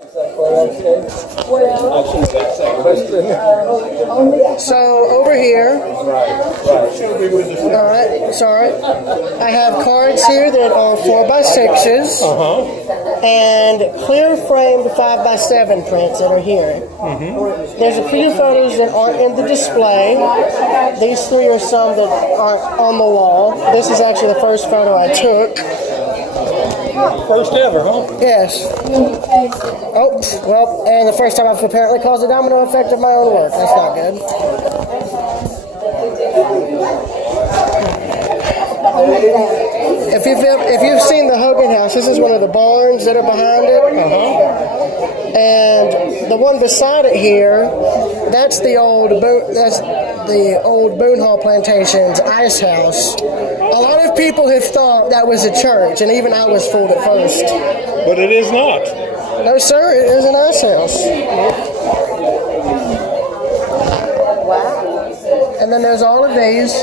So over here, alright, sorry, I have cards here that are 4x6s and clear framed 5x7 prints that are here. There's a few photos that aren't in the display. These three are some that aren't on the wall. This is actually the first photo I took. First ever, huh? Yes. Oh, well, and the first time I've apparently caused a domino effect of my own work. That's not good. If you've seen the Hogan House, this is one of the barns that are behind it. And the one beside it here, that's the old Boone Hall Plantation's ice house. A lot of people have thought that was a church, and even I was fooled at first. But it is not. No, sir, it is an ice house. Wow. And then there's all of these.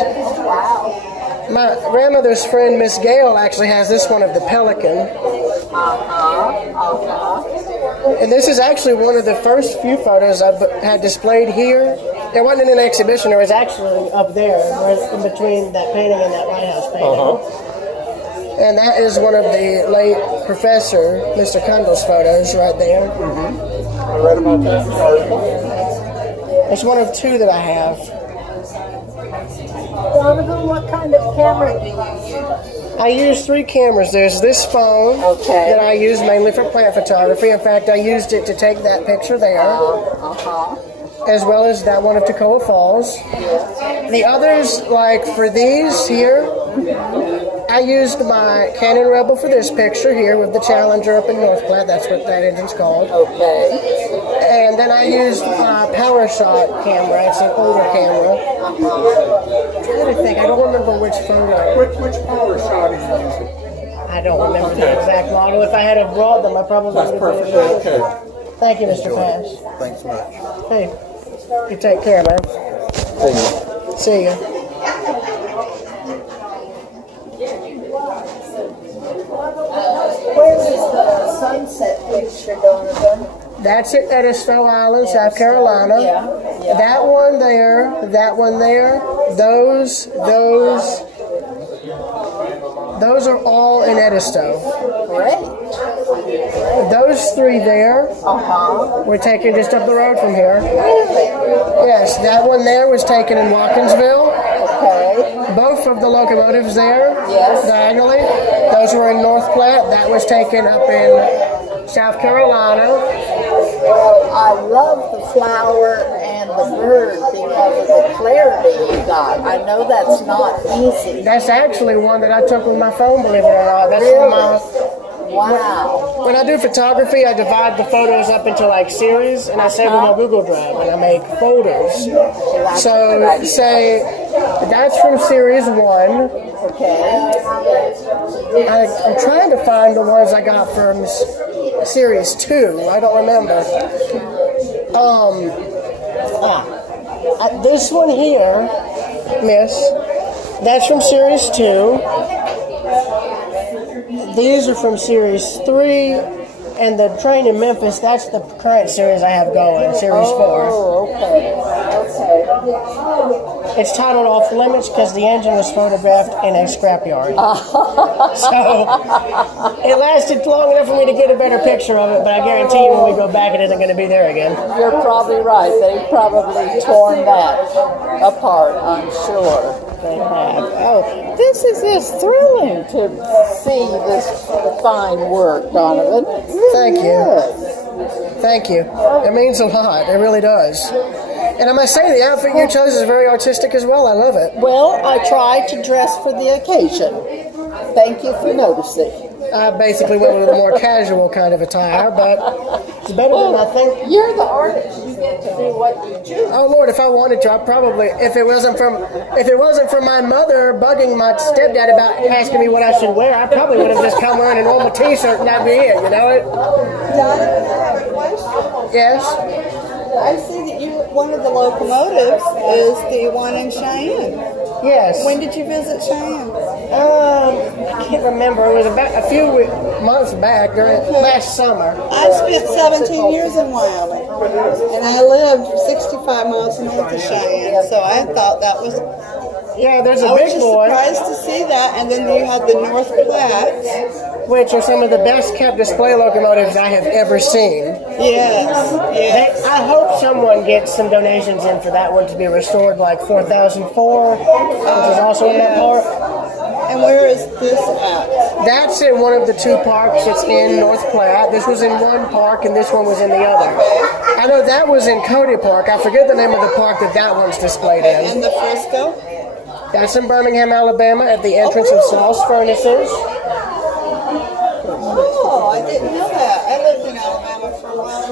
My grandmother's friend, Miss Gale, actually has this one of the pelican. And this is actually one of the first few photos I had displayed here. It wasn't in an exhibition. It was actually up there, right in between that painting and that White House painting. And that is one of the late Professor, Mr. Kundal's photos right there. I read about that article. It's one of two that I have. Donovan, what kind of camera do you use? I use three cameras. There's this phone that I use mainly for plant photography. In fact, I used it to take that picture there. As well as that one of Toccoa Falls. The others, like for these here, I used my Canon Rebel for this picture here with the Challenger up in North Platte. That's what that engine's called. Okay. And then I used my PowerShot camera. It's an older camera. I'm trying to think. I don't remember which photo. Which power shot are you using? I don't remember the exact model. If I had have brought them, I probably would have. That's perfectly okay. Thank you, Mr. Pass. Thanks much. Hey, you take care, man. See ya. Where is the sunset picture, Donovan? That's at Edisto Island, South Carolina. That one there, those are all in Edisto. Great. Those three there were taken just up the road from here. Yes, that one there was taken in Watkinsville. Okay. Both of the locomotives there, Yes. diagonally, those were in North Platte. That was taken up in South Carolina. Well, I love the flower and the bird because of the clarity you got. I know that's not easy. That's actually one that I took with my phone, believe it or not. That's from my... Wow. When I do photography, I divide the photos up into like series, and I save them on Google Drive, and I make folders. So, say, that's from series 1. Okay. I'm trying to find the ones I got from series 2. I don't remember. This one here, miss, that's from series 2. These are from series 3, and the train in Memphis, that's the current series I have going, series 4. Oh, okay. It's titled Off Limits because the engine was photographed in a scrapyard. So it lasted long enough for me to get a better picture of it, but I guarantee you when we go back, it isn't going to be there again. You're probably right. They've probably torn that apart, I'm sure. They have. Oh, this is just thrilling to see this fine work, Donovan. Thank you. Thank you. It means a lot. It really does. And I must say, the outfit you chose is very artistic as well. I love it. Well, I try to dress for the occasion. Thank you for noticing. I basically went with a more casual kind of attire, but it's better than nothing. You're the artist. You get to do what you choose. Oh Lord, if I wanted to, I probably, if it wasn't for my mother bugging my stepdad about asking me what I should wear, I probably would have just come wearing a normal T-shirt and that'd be it. You know it? Jonathan, I have a question. Yes. I see that one of the locomotives is the one in Cheyenne. Yes. When did you visit Cheyenne? I can't remember. It was about a few months back during last summer. I spent 17 years in Wyoming, and I lived 65 miles north of Cheyenne, so I thought that was. Yeah, there's a I was big just boy, surprised to see that, and then you had the North Platte. which are some of the best kept display locomotives I have ever seen. Yes, yes. I hope someone gets some donations in for that one to be restored, like 4004, which is also in that park. And where is this at? That's in one of the two parks. It's in North Platte. This was in one park, and this one was in the other. I know that was in Cody Park. I forget the name of the park that one's displayed in. And the Frisco? That's in Birmingham, Alabama, at the entrance of Sauce Furnaces. Oh, I didn't know that. I lived in Alabama for a while.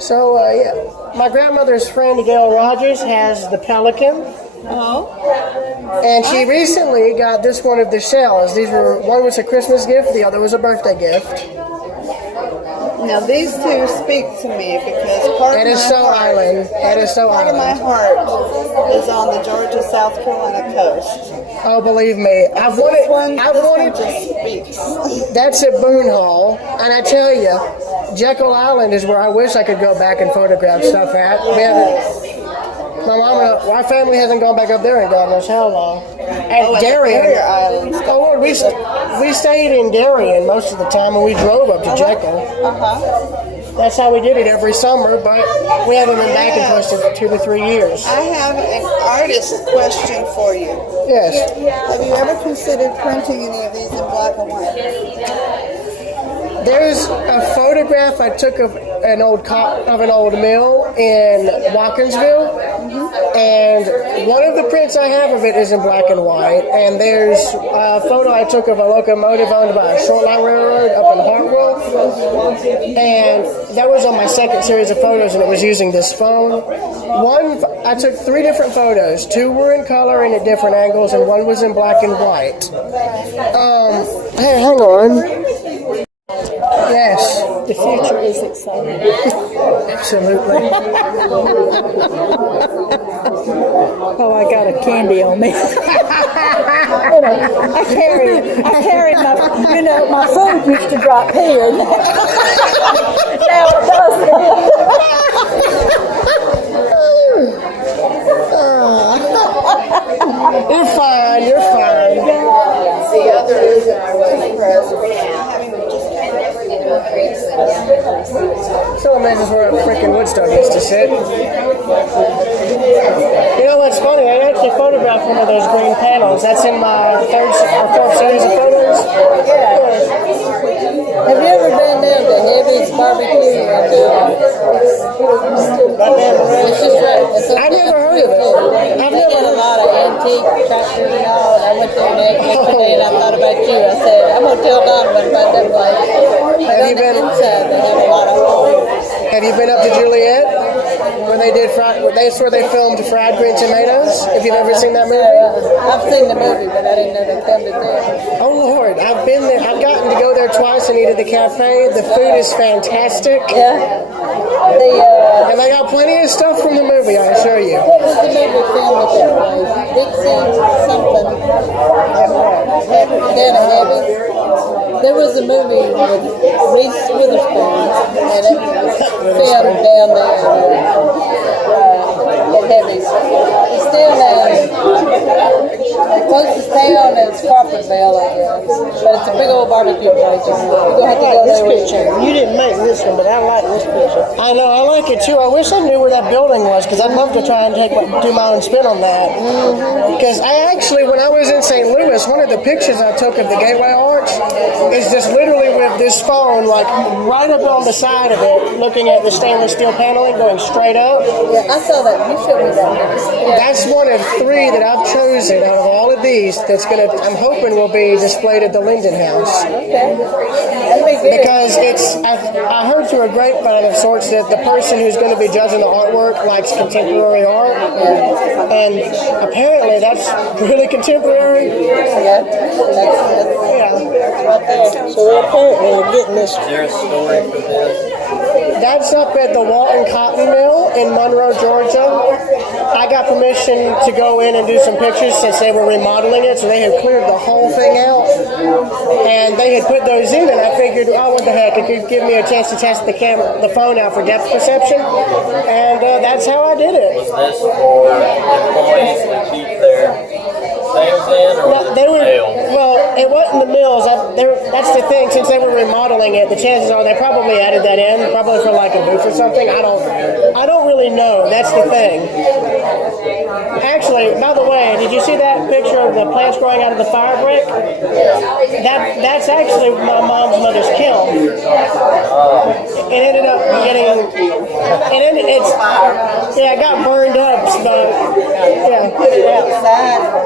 So, yeah. My grandmother's friend, Gail Rogers, has the Pelican. Oh. And she recently got this one of the shells. One was a Christmas gift, the other was a birthday gift. Now these two speak to me because part of my heart is on the Georgia-South Carolina coast. Oh, believe me, I've wanted. Just speaks. That's at Boone Hall, and I tell you, Jekyll Island is where I wish I could go back and photograph stuff at. Our family hasn't gone back up there in God knows how long. And Darien. Oh Lord, we stayed in Darien most of the time, and we drove up to Jekyll. That's how we did it every summer, but we haven't been back in close to 2 to 3 years. I have an artist question for you. Yes. Have you ever considered printing any of these in black and white? There's a photograph I took of an old mill in Watkinsville, and one of the prints I have of it is in black and white. And there's a photo I took of a locomotive owned by a short line railroad up in Hartwell, and that was on my second series of photos, and it was using this phone. I took 3 different photos. 2 were in color and at different angles, and 1 was in black and white. Hey, hang on. Yes. The future is exciting. Absolutely. Oh, I got a candy on me. I carry my food used to drop here. Now it doesn't. You're fine. The others I was impressed with. So imagine where a freaking Woodstock used to sit. You know what's funny? I actually photographed one of those green panels. That's in my 3rd or 4th series of photos. Yeah. Have you ever been down to Heavy's Barbecue? It's just right. I've never heard of it. They get a lot of antique tractors and all. And I went there yesterday and I thought about you. I said, I'm going to tell Donovan about that place. Inside, they have a lot of Have you been up to Juliet? Where they did that's where they filmed Fried Green Tomatoes. If you've ever seen that movie. I've seen the movie, but I didn't know they filmed it there. Oh Lord, I've been there. I've gotten to go there twice and eat at the cafe. The food is fantastic. Yeah. And they got plenty of stuff from the movie, I assure you. What was the movie filmed at that place? Dixie something. Heavy. There was a movie with Reese Witherspoon, and it was filmed down there at Heavy's. It's still the closest town is Crawfordville, I guess. But it's a big old barbecue place. You're going to have to go there with you. You didn't make this one, but I like this picture. I know, I like it too. I wish I knew where that building was, because I'd love to try and do my own spin on that. Because I actually, when I was in St. Louis, one of the pictures I took of the Gateway Arch is just literally with this phone, like right up on the side of it, looking at the stainless steel paneling going straight up. Yeah, I saw that. You showed me that. Yeah. That's one of 3 that I've chosen out of all of these that's going to, I'm hoping will be displayed at the Linden House. Okay. That'd be good. Because I heard through a grapevine of sorts that the person who's going to be judging the artwork likes contemporary art, and apparently that's really contemporary. Yeah. That's right there. So apparently we're getting this. Is there a story for this? That's up at the Walton Cotton Mill in Monroe, Georgia. I got permission to go in and do some pictures since they were remodeling it, so they had cleared the whole thing out. And they had put those in, and I figured, oh, what the heck, it could give me a chance to test the phone out for depth perception. And that's how I did it. Was this for employees to keep their things in, or was it They were, mail? well, it wasn't the mills. That's the thing. Since they were remodeling it, the chances are they probably added that in, probably for like a booth or something. I don't really know. That's the thing. Actually, by the way, did you see that picture of the plants growing out of the fire brick? That's actually my mom's mother's kiln. It ended up getting. It got burned up. But yeah.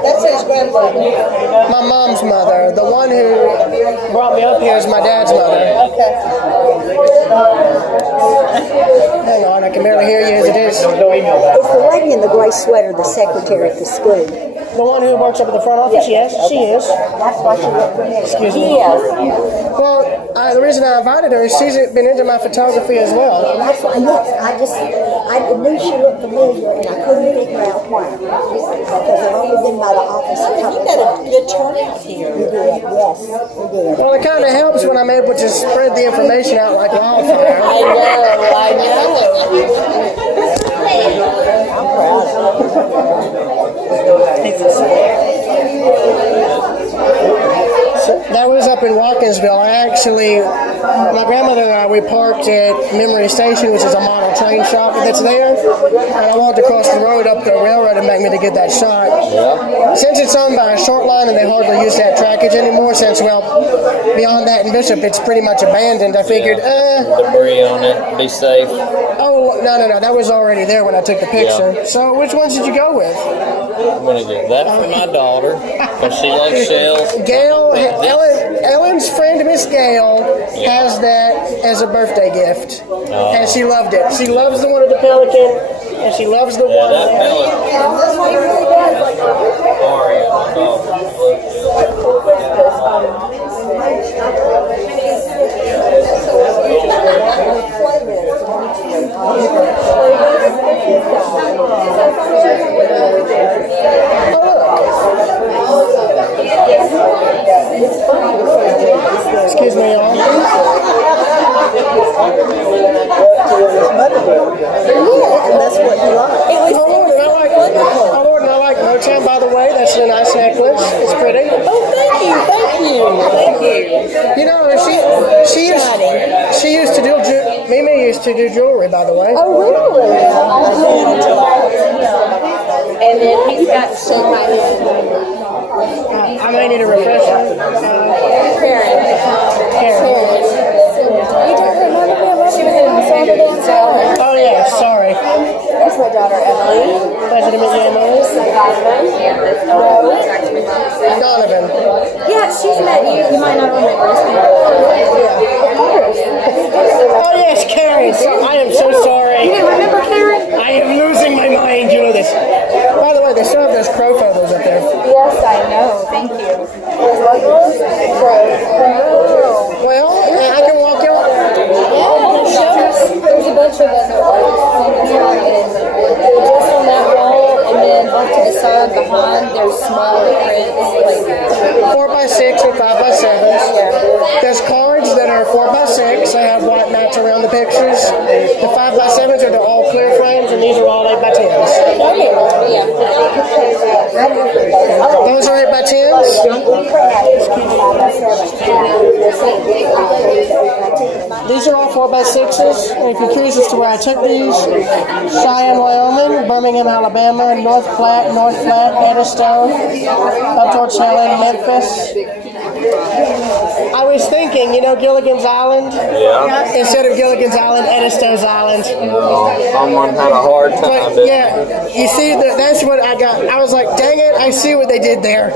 That's his grandmother. My mom's mother, the one who brought me up here, is my dad's mother. Okay. Hang on, I can barely hear you as it is. It's the lady in the gray sweater, the secretary at the school. The one who works up at the front office? Yes, she is. That's why she looked familiar. Excuse me. Yes. Well, the reason I invited her is she's been into my photography as well. That's why, yes, I knew she looked familiar and I couldn't figure out why. Because I've only been by the office a couple You got a good turnout here. We did, yes, we did. Well, it kind of helps when I'm able to spread the information out like wildfire. I know. I'm proud of That was up in Watkinsville. My grandmother and I, we parked at Memory Station, which is a model train shop that's there. And I walked across the road up the railroad embankment to get that shot. Yeah. Since it's owned by a short line and they hardly use that trackage anymore, since, well, beyond that in Bishop, it's pretty much abandoned, I figured, Debris on it. Be safe. oh, no, that was already there when I took the picture. Yeah. So which ones did you go with? I'm gonna get that for my daughter because she likes shells. Gail, Ellen's friend, Miss Gail, has that as a birthday gift. And she loved it. She loves the one with the pelican, and she loves the one. That pelican. Sorry, my Excuse me, y'all. Yeah, and that's what you like. Oh, Lord, and I like Motown, by the way. That's a nice necklace. It's pretty. Oh, thank you. You know, she used to do Mimi used to do jewelry, by the way. Oh, really? And then he's got some I may need a refresher. Karen. You don't remember him? She was in the Santa dance. Oh yeah, sorry. That's my daughter Emily. Pleasure to meet you, Emily. Donovan. Yeah, she's met you. You might not remember. Oh yes, Karen. I am so sorry. You didn't remember Karen? I am losing my mind. You know this. By the way, they still have those crow photos up there. Yes, I know. Thank you. Well, I can walk out. There's a bunch of us just on that wall, and then off to the side behind, there's smaller prints. 4x6 or 5x7s. There's cards that are 4x6. They have white mats around the pictures. The 5x7s are the all clear frames, and these are all 8x10s. Those are 8x10s. These are all 4x6s. And if you're curious as to where I took these, Cheyenne, Wyoming, Birmingham, Alabama, North Platte, Edisto, up towards Helen, Memphis. I was thinking, Gilligan's Island? Yeah. Instead of Gilligan's Island, Edisto's Island. Someone had a hard time. But yeah, you see, that's what I got. I was like, dang it, I see what they did there.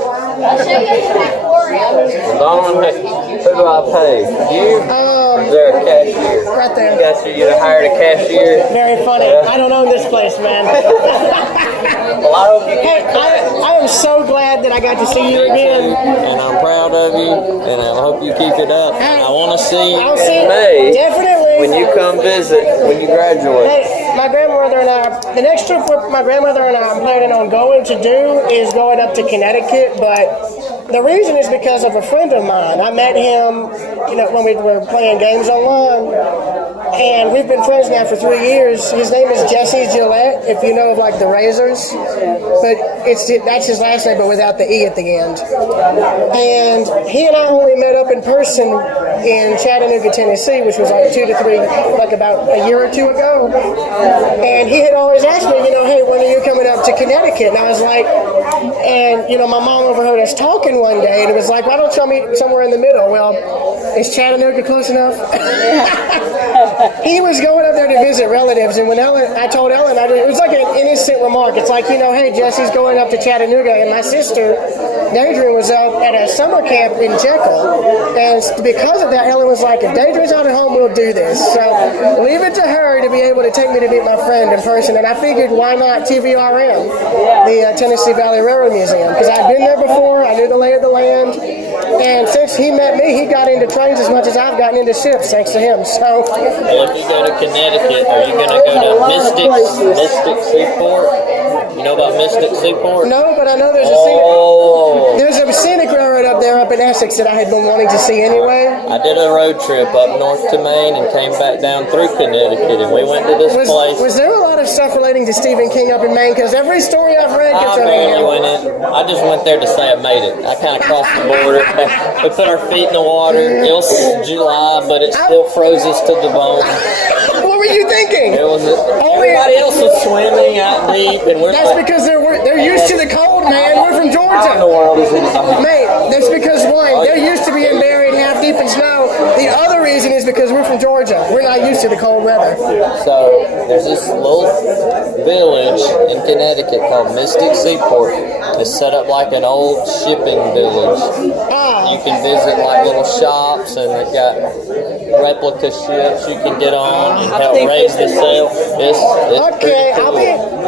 Donovan, who do I pay? You? Or is there a cashier? Right there. You hired a cashier? Very funny. Yeah. I don't own this place, man. Well, I hope you Hey, I am so glad that I got to see you again. and I'm proud of you, and I hope you keep it up. And I want to see you I'll see in May. Definitely. when you come visit, when you graduate. Hey, my grandmother and I, the next trip my grandmother and I am planning on going to do is going up to Connecticut, but the reason is because of a friend of mine. I met him, when we were playing games online, and we've been friends now for 3 years. His name is Jesse Gillette, if you know of like the razors, but that's his last name, but without the E at the end. And he and I only met up in person in Chattanooga, Tennessee, which was like about a year or two ago. And he had always asked me, hey, when are you coming up to Connecticut? And I was like, my mom overheard us talking one day, and it was like, why don't y'all meet somewhere in the middle? Well, is Chattanooga close enough? He was going up there to visit relatives, and when I told Ellen, it was like an innocent remark. It's like, hey, Jesse's going up to Chattanooga, and my sister, Deidre, was out at a summer camp in Jekyll, and because of that, Ellen was like, if Deidre's not at home, we'll do this. So leave it to her to be able to take me to meet my friend in person, and I figured, why not TVRM, the Tennessee Valley Railroad Museum, because I'd been there before, I knew the lay of the land, and since he met me, he got into trains as much as I've gotten into ships, thanks to him. So, well, if you go to Connecticut, are you going to go to Mystic Seaport? You know about Mystic Seaport? No, but I know there's a scenic railroad up there, up in Essex, that I had been wanting to see anyway. I did a road trip up north to Maine and came back down through Connecticut, and we went to this place. Was there a lot of stuff relating to Stephen King up in Maine? Because every story I've read gets over barely here. went in. I just went there to say I made it. I kind of crossed the border. We put our feet in the water. It was July, but it still froze us to the bone. What were you thinking? Everybody else was swimming out deep, and That's because they're used to the cold, man. We're from Georgia. the world is in Mate, that's because they're used to being buried half deep in snow. The other reason is because we're from Georgia. We're not used to the cold weather. So there's this little village in Connecticut called Mystic Seaport. It's set up like an old shipping village. You can visit like little shops, and they've got replica ships you can get on and help raise the sail. It's Okay, cool.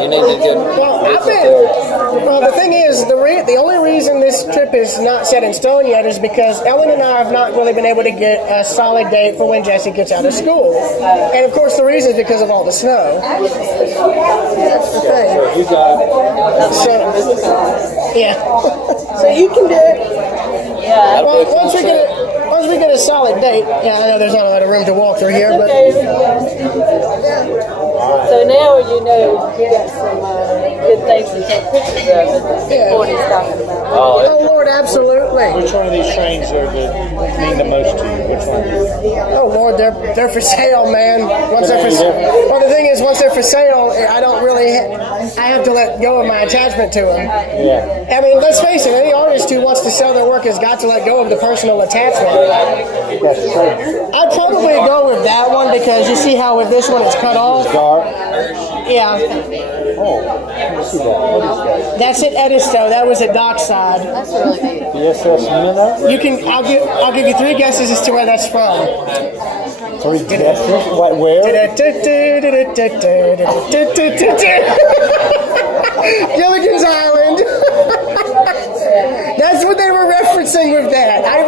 You need to get. Well, the thing is, the only reason this trip is not set in stone yet is because Ellen and I have not really been able to get a solid date for when Jesse gets out of school. And of course, the reason is because of all the snow. That's the thing. You got it. So, yeah. So you can do it. Yeah. Well, once we get a solid date, I know there's not a lot of room to walk through here, but So now you know you got some good things to take pictures of. Yeah. What he's talking about. oh Lord, absolutely. Which one of these trains are that mean the most to you? Which one? Oh Lord, they're for sale, man. Well, the thing is, once they're for sale, I have to let go of my attachment to them. Yeah. I mean, let's face it, any artist who wants to sell their work has got to let go of the personal attachment. That's true. I'd probably go with that one because you see how with this one it's cut off. Dark. Yeah, Oh, let me see that. What is that? that's at Edisto. That was at Dockside. That's really neat. The SS Minnow? You can. I'll give you 3 guesses as to where that's from. 3 guesses? What, where? Gilligan's Island. That's what they were referencing with that. I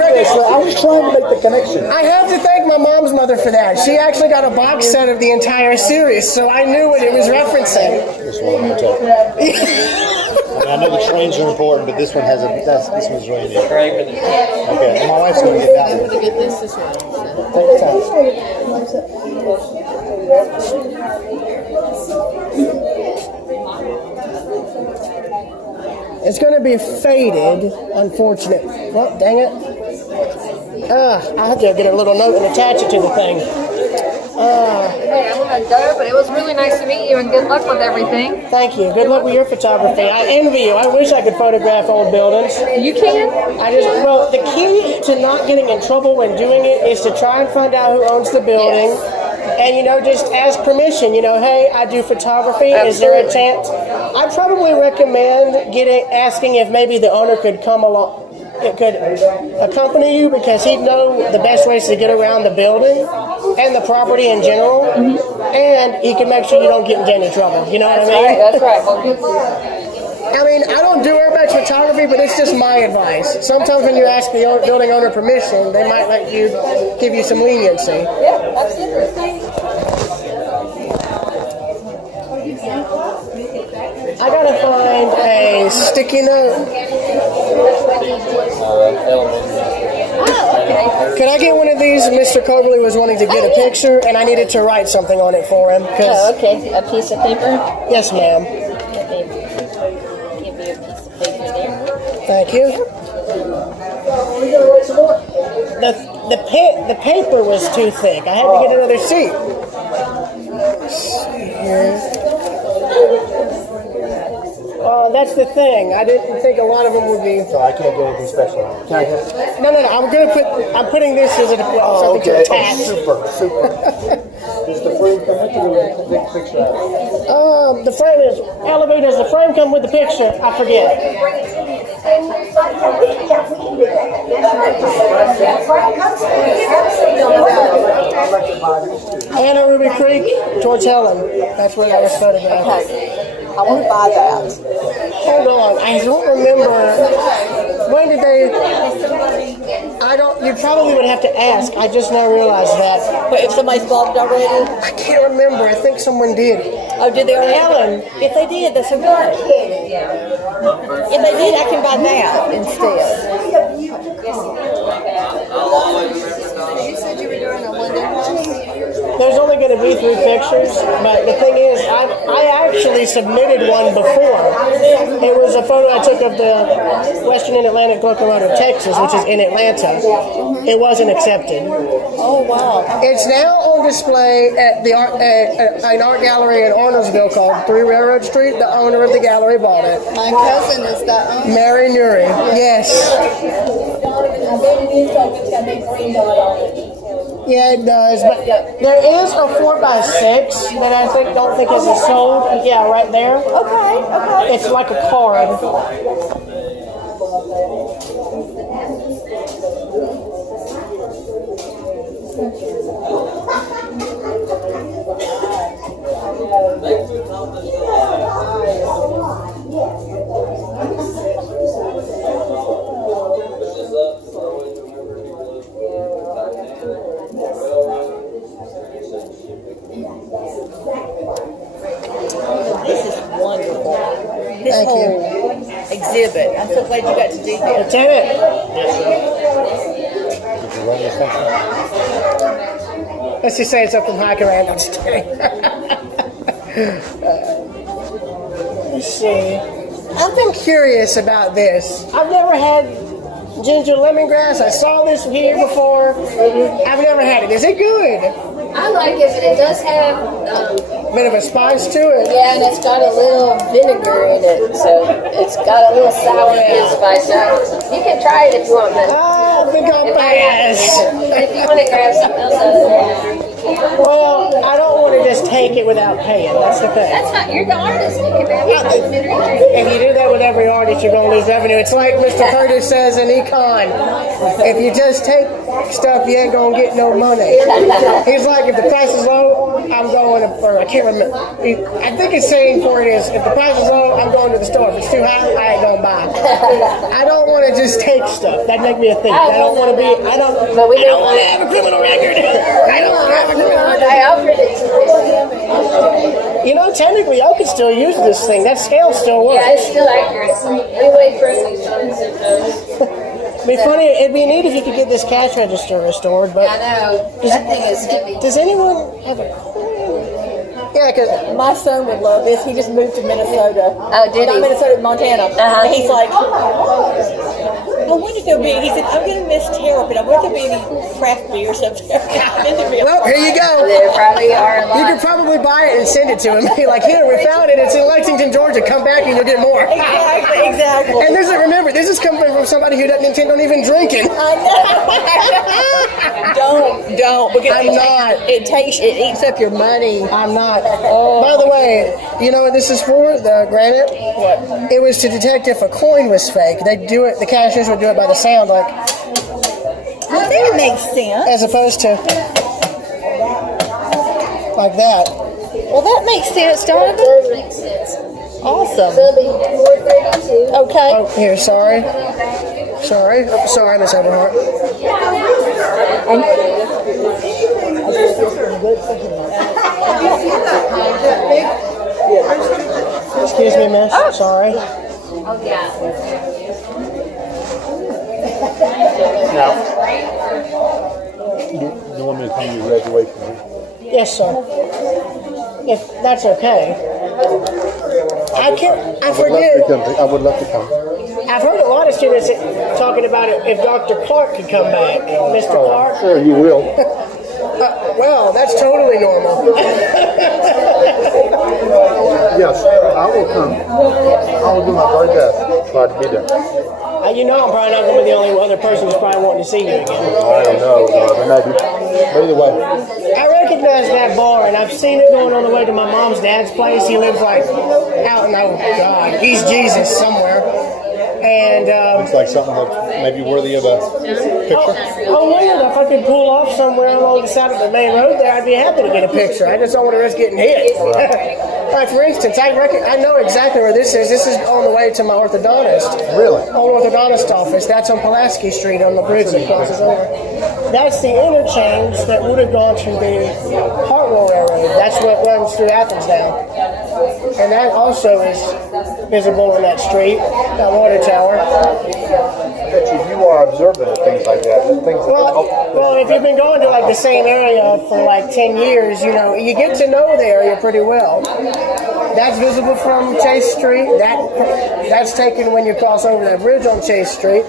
was trying to make the connection. I have to thank my mom's mother for that. She actually got a box set of the entire series, so I knew what it was referencing. This one I'm gonna take. I know the trains are important, but this one has this one's really neat. Okay, my wife's gonna get that one. Get this one. Take your time. It's going to be faded, unfortunately. Well, dang it. I have to get a little note and attach it to the thing. Hey, I'm gonna go, but it was really nice to meet you, and good luck with everything. Thank you. Good luck with your photography. I envy you. I wish I could photograph old buildings. You can? Well, the key to not getting in trouble when doing it is to try and find out who owns the building. And, just ask permission. Hey, I do photography. Absolutely. Is there a chance? I'd probably recommend asking if maybe the owner could come along. It could accompany you because he'd know the best ways to get around the building and the property in general. And he can make sure you don't get into any trouble. You know what I mean? That's right. Well, I mean, I don't do urbex photography, but it's just my advice. Sometimes when you ask the building owner permission, they might let you give you some leniency. yeah. I gotta find a sticky note. Could I get one of these? Mr. Coberly was wanting to get a picture, and I needed to write something on it for him. Oh, okay. A piece of paper? Yes, ma'am. Let me give you a piece of paper there. Thank you. The paper was too thick. I had to get another sheet. Let's see here. That's the thing. I didn't think a lot of them would be. So I can't get anything special. Can I get? No. I'm putting this as something to attach. Super. Does the frame come with it, or does it take the picture out? The frame is elevated. Does the frame come with the picture? I forget. Anna Ruby Creek, George Helen. That's where that was photographed. I want to buy that. Hold on, I don't remember. When did they? You probably would have to ask. I just now realized that. But if somebody's bought it already? I can't remember. I think someone did. Oh, did they already? Ellen. If they did, that's so good. If they did, I can buy that instead. You said you were doing a one-day one? There's only going to be 3 pictures, but the thing is, I actually submitted one before. It was a photo I took of the Western Atlantic Locomotive, Texas, which is in Atlanta. It wasn't accepted. Oh, wow. It's now on display at an art gallery in Arnoldville called 3 Railroad Street. The owner of the gallery bought it. My cousin is the owner. Mary Nuri. Yes. Yeah, it does. But there is a 4x6 that I don't think is sold. Yeah, right there. Okay. It's like a card. This is wonderful. This Thank whole you. exhibit. I'm so glad you got to do this. Lieutenant. Did you run this function? Let's just say it's up from high command. I'm just kidding. Let's see. I've been curious about this. I've never had ginger lemongrass. I saw this here before. I've never had it. Is it good? I like it, but it does have, Bit of a spice to it. yeah, and it's got a little vinegar in it, so it's got a little sour and spice. So you can try it if you want, but I think I'll pass. if you want to grab something else out of there, you can. Well, I don't want to just take it without paying. That's the thing. That's not, you're the artist. You can have your complimentary drink. If you do that with every artist, you're going to lose revenue. It's like Mr. Curtis says in Econ. If you just take stuff, you ain't going to get no money. He's like, if the price is low, I'm going to, or I can't remember. I think his saying for it is, if the price is low, I'm going to the store. If it's too high, I ain't going to buy. I don't want to just take stuff. That'd make me a thief. I don't want to be, I don't want to have a criminal record. I don't want to have a criminal record. I offered it to You know, technically, I could still use this thing. That scale still works. Yeah, it's still accurate. We wait for a few months of those. It'd be funny. It'd be neat if you could get this cash register restored. But I know. That thing is heavy. does anyone have a coin? Yeah, because My son would love this. He just moved to Minnesota. Oh, did Not he? Minnesota, Montana. Uh-huh. And he's like, I wonder if there'll be, he said, I'm going to miss Terrapin. I wonder if there'll be any craft beer or something. well, here you go. There probably are a lot. You could probably buy it and send it to him. Be like, here, we found it. It's in Lexington, Georgia. Come back and you'll get more. Exactly. And remember, this is coming from somebody who doesn't intend on even drinking. I know. Don't. Because I'm not. It eats up your money. I'm not. By the way, you know what this is for? The granite? What? It was to detect if a coin was fake. They do it. The cashiers would do it by the sound, like Well, that makes sense. as opposed to like that. Well, that makes sense, Donovan. Makes sense. Awesome. It'll be 432. Okay. Oh, here, sorry, Miss Everhart. Excuse me, miss. Sorry. Oh, yeah. Now, you want me to come to your graduation? Yes, sir. If that's okay. I can't. I forget. I would love to come. I've heard a lot of students talking about it. If Dr. Clark could come back, Mr. Clark. Sure, you will. Well, that's totally normal. Yes, I will come. I will do my very best. Try to be there. You know I'm probably not going to be the only other person who's probably wanting to see you again. I don't know, maybe. But either way. I recognize that bar, and I've seen it going on the way to my mom's dad's place. He lives like out in, oh God, East Jesus somewhere. And Looks like something that's maybe worthy of a picture. Oh, weird. If I could pull off somewhere along the side of the main road there, I'd be happy to get a picture. I just don't want to risk getting hit. Like, for instance, I know exactly where this is. This is on the way to my orthodontist. Really? Old orthodontist office. That's on Pulaski Street on the bridge that crosses over. That's the interchange that would have gone to the Hartwell Railroad. That's what runs through Athens now. And that also is visible in that street, that water tower. But you are observant of things like that. Well, if you've been going to like the same area for like 10 years, you know, you get to know the area pretty well. That's visible from Chase Street. That's taken when you cross over that bridge on Chase Street.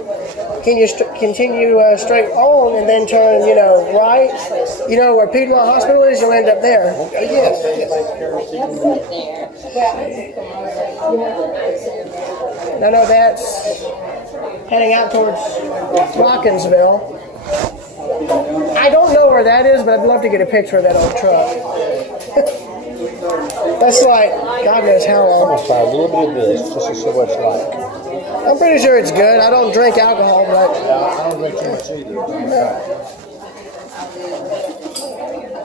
Can you continue straight on and then turn, right? You know where Piedmont Hospital is? You'll end up there. Yes. I know that's heading out towards Rockinsville. I don't know where that is, but I'd love to get a picture of that old truck. That's like, God knows how long. I'll try a little bit of this just to see what it's like. I'm pretty sure it's good. I don't drink alcohol, but I don't drink too much either.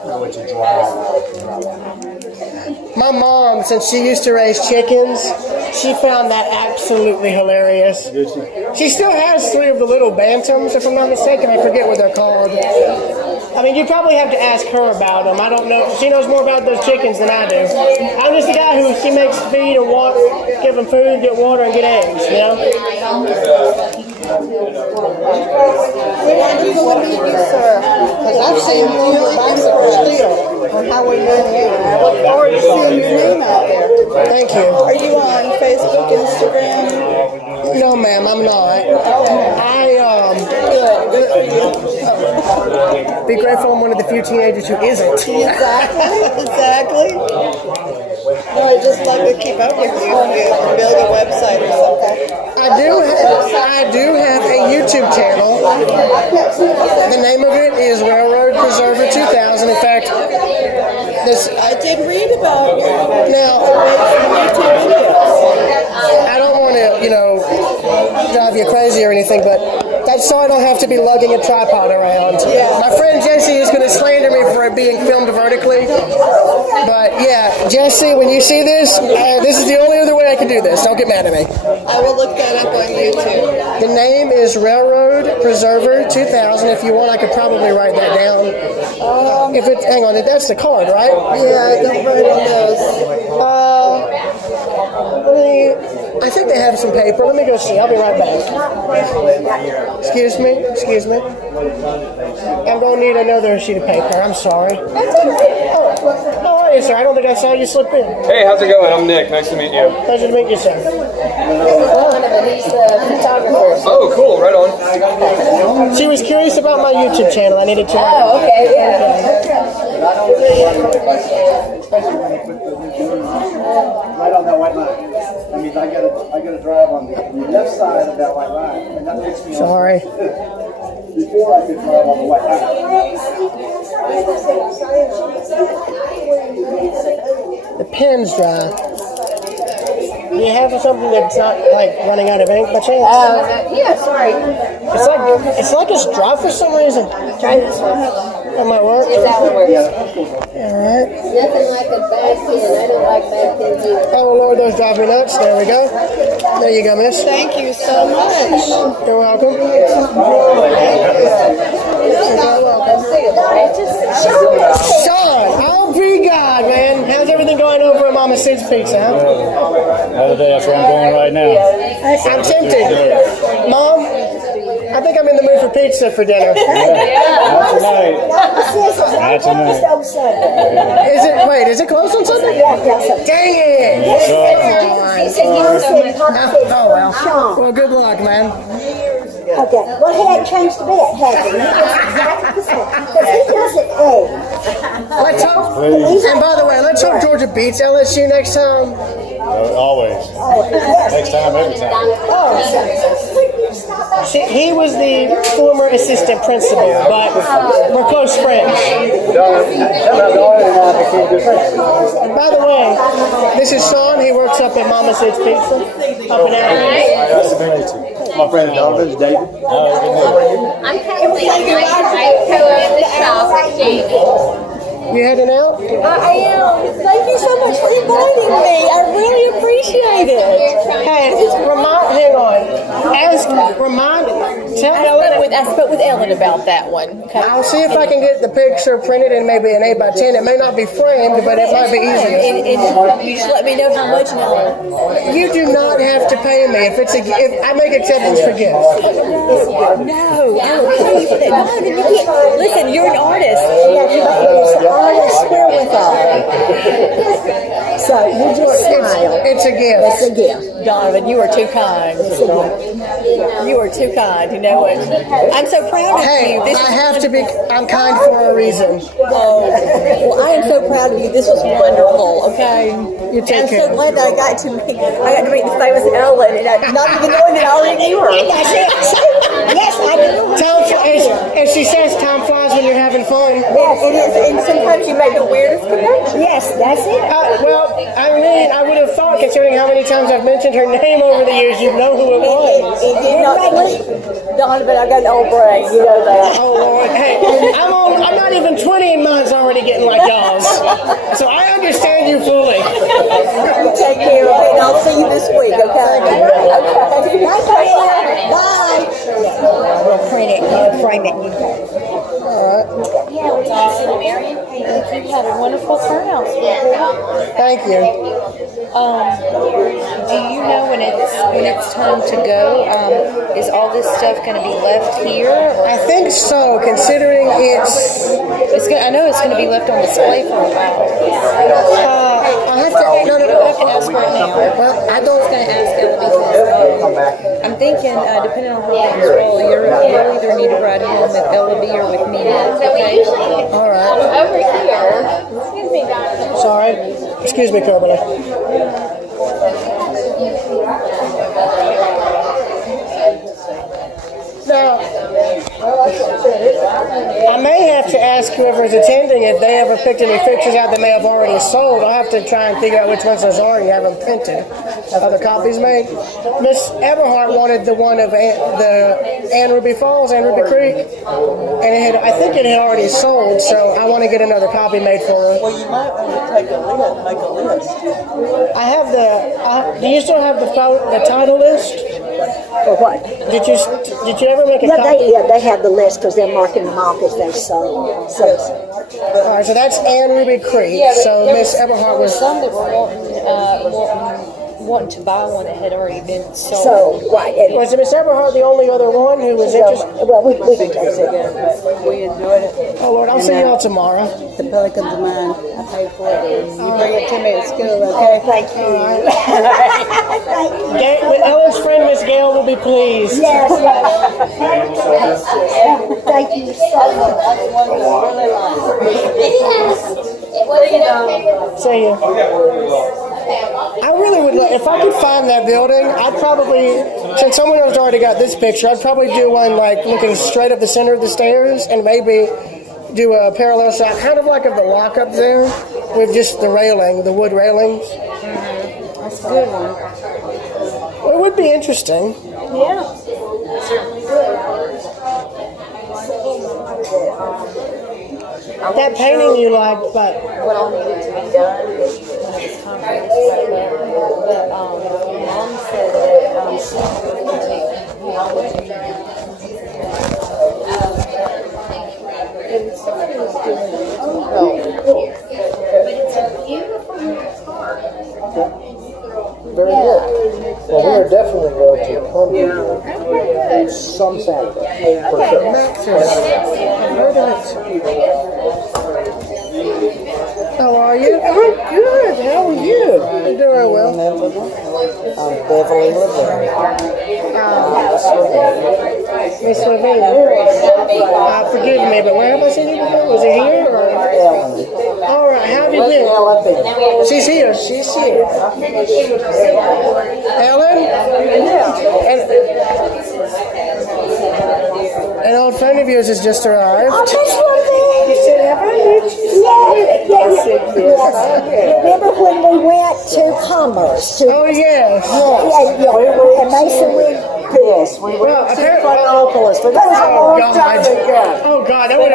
No, it's a dry. my mom, since she used to raise chickens, she found that absolutely hilarious. She still has 3 of the little bantams, if I'm not mistaken. I forget what they're called. I mean, you probably have to ask her about them. I don't know. She knows more about those chickens than I do. I'm just the guy who she makes feed and water, give them food, get water, and get eggs, you know? Wonderful to meet you, sir. Because I've seen you on the bicycle still on Highway 98. I look forward to seeing your name out there. Thank you. Are you on Facebook, Instagram? No, ma'am, I'm not. Good for you. Be grateful I'm one of the few teenagers who isn't. Exactly. No, I just love to keep up with you. You build a website or something. I do have a YouTube channel. The name of it is Railroad Preserver 2000. In fact, I did read about your YouTube videos. I don't want to, drive you crazy or anything, but that's so I don't have to be lugging a tripod around. Yeah. My friend Jesse is going to slander me for it being filmed vertically. But yeah, Jesse, when you see this, this is the only other way I can do this. Don't get mad at me. I will look that up on YouTube. The name is Railroad Preserver 2000. If you want, I could probably write that down. Hang on, that's the card, right? Yeah, don't write on those. I think they have some paper. Let me go see. I'll be right back. Excuse me. I'm going to need another sheet of paper. I'm sorry. Oh, hey, sir. I don't think I saw you slip in. Hey, how's it going? I'm Nick. Nice to meet you. Pleasure to meet you, sir. He's the photographer. Oh, cool. Right on. She was curious about my YouTube channel. I needed to. Oh, okay, yeah. Right on that white line. I mean, I gotta drive on the left side of that white line, and that makes me Sorry. before I could drive on the white line. The pen's dry. Do you have something that's not like running out of ink by chance? Yeah, sorry. It's like it's dry for some reason. Try this one. That might work. If that one works. Alright. Nothing like a bad pen. I don't like bad pens either. Oh Lord, those drive me nuts. There we go. There you go, miss. Thank you so much. You're welcome. Sean! Mama Sid's Pizza, huh? Another day, that's where I'm going right now. I'm tempted. Mom, I think I'm in the mood for pizza for dinner. Not tonight. Not tonight. Is it closed on Sunday? Yeah. Dang it! That's right. Oh well. Well, good luck, man. Okay. Well, he hadn't changed a bit, has he? He was exactly the same. Because he doesn't age. Let's hope. And by the way, let's hope Georgia beats LSU next time. Always. Next time, every time. He was the former assistant principal, but we're close friends. By the way, this is Sean. He works up at Mama Sid's Pizza up in LA. My friend Donovan's David. I'm Kathleen. I co-own the shop with Jamie. You heading out? I am. Thank you so much for inviting me. I really appreciate it. Hey, hang on. Tell Ellen. I spoke with Ellen about that one. Okay. I'll see if I can get the picture printed in maybe an 8x10. It may not be framed, but it might be easier. And you just let me know how much now. You do not have to pay me if I make acceptance for gifts. No, I will pay you for that. No, you can't. Listen, you're an artist. Swear with all. So you just smile. It's a gift. It's a gift. Donovan, you are too kind. You are too kind. You know what? I'm so proud of you. I'm kind for a reason. Oh, well, I am so proud of you. This was wonderful. Okay. You take I'm care. so glad that I got to meet the famous Ellen, and I'm not even knowing that I already knew her. Yes, I do. As she says, time flies when you're having fun. And sometimes you make the weirdest connection. Yes, that's it. Well, I would have thought, considering how many times I've mentioned her name over the years, you'd know who it was. It did not slip. Donovan, I got an old brain. You know that. Oh Lord, hey, I'm not even 20 and mine's already getting like y'all's. So I understand you fully. You take care of it, and I'll see you this week, okay? Bye. We'll print it and frame it. You had a wonderful turnout. Thank you. Do you know when it's time to go? Is all this stuff going to be left here? I think so, considering I know it's going to be left on display for a while. I have to. No. I have to ask right now. Well, I don't. I was going to ask Ella because I'm thinking, depending on how things roll, you'll either need to ride home with Ella B or with me. Okay. All right. Over here. Excuse me, Donovan. Sorry. Excuse me, Corbin. Now, I may have to ask whoever's attending if they ever picked any pictures out that may have already sold. I'll have to try and figure out which ones those are and have them printed. Other copies made. Miss Everhart wanted the one of the Ann Ruby Falls, Ann Ruby Creek, and I think it had already sold, so I want to get another copy made for her. Well, you might want to make a list. I have do you still have the title list? For what? Did you ever make a copy? They have the list because they're marking them off as they sold. All right, so that's Ann Ruby Creek. So Miss Everhart was some that were wanting to buy one that had already been sold. So, right. Was Miss Everhart the only other one who was interested? Well, we can take it. We enjoyed it. Oh Lord, I'll see y'all tomorrow. The pelicans are mine. I paid for it. You bring it to me at school, okay? Thank you. Ellen's friend Miss Gail will be pleased. Yes. Thank you so much. See you. I really would love, if I could find that building, I'd probably, since someone else already got this picture, I'd probably do one like looking straight up the center of the stairs and maybe do a parallel shot, kind of like of the lock up there, with just the railing, the wood railings. Mm-hmm. That's a good one. Well, it would be interesting. Yeah. That painting you liked, but what all needed to be done is this conference but Mom said that she would take me on with me. And somebody was doing but it's a beautiful park. some Saturday. For sure. Max's. I've heard of it. How are you? I'm good. How are you? I'm doing well. I'm Beverly Levine. Miss Levine. Forgive me, but where have I seen you before? Was it here? Or? All right. How have you been? She's here. She's here. Ellen? An old friend of yours has just arrived. Oh, Miss Levine. You said, have I met you? Yeah. Remember when we went to Commerce? Oh, yes. Yeah. And Mason went. Yes, we went to Fronopolis, but that was a long time ago. Oh God, that was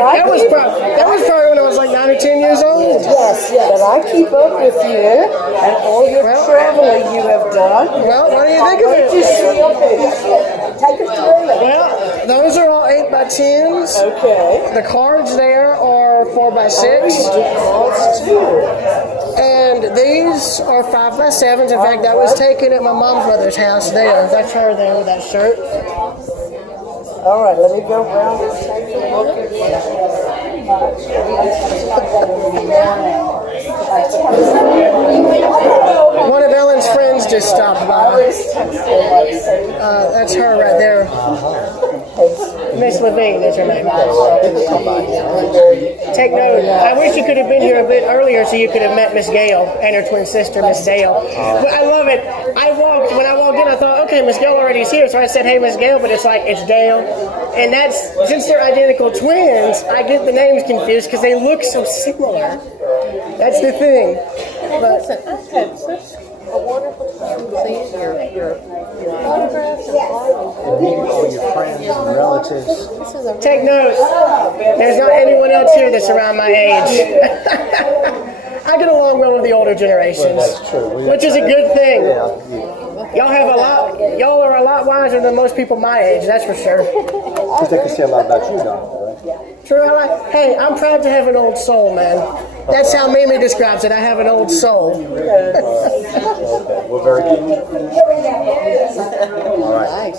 probably when I was like 9 or 10 years old. Yes, but I keep up with you and all your traveling you have done. Well, what do you think of it? Take us through it. Well, those are all 8 by 10s. Okay. The cards there are 4 by 6. And these are 5 by 7s. In fact, that was taken at my mom's mother's house there. That's her there with that shirt. All right, let me go around and take a look at One of Ellen's friends just stopped by. That's her right there. Miss Levine is her name. Take note. I wish you could have been here a bit earlier so you could have met Miss Gale and her twin sister, Miss Dale. But I love it. When I walked in, I thought, okay, Miss Gale already is here, so I said, hey, Miss Gale, but it's like, it's Dale. And that's, since they're identical twins, I get the names confused because they look so similar. That's the thing. But Listen, I've had such a wonderful time seeing your photographs and All your friends and relatives. take note, there's not anyone else here that's around my age. I get along well with the older generations, That's true. which is a good thing. Yeah. Y'all are a lot wiser than most people my age, that's for sure. Because they can say a lot about you, Don, right? True, hey, I'm proud to have an old soul, man. That's how Mimi describes it, I have an old soul. Okay, well, very good. All right.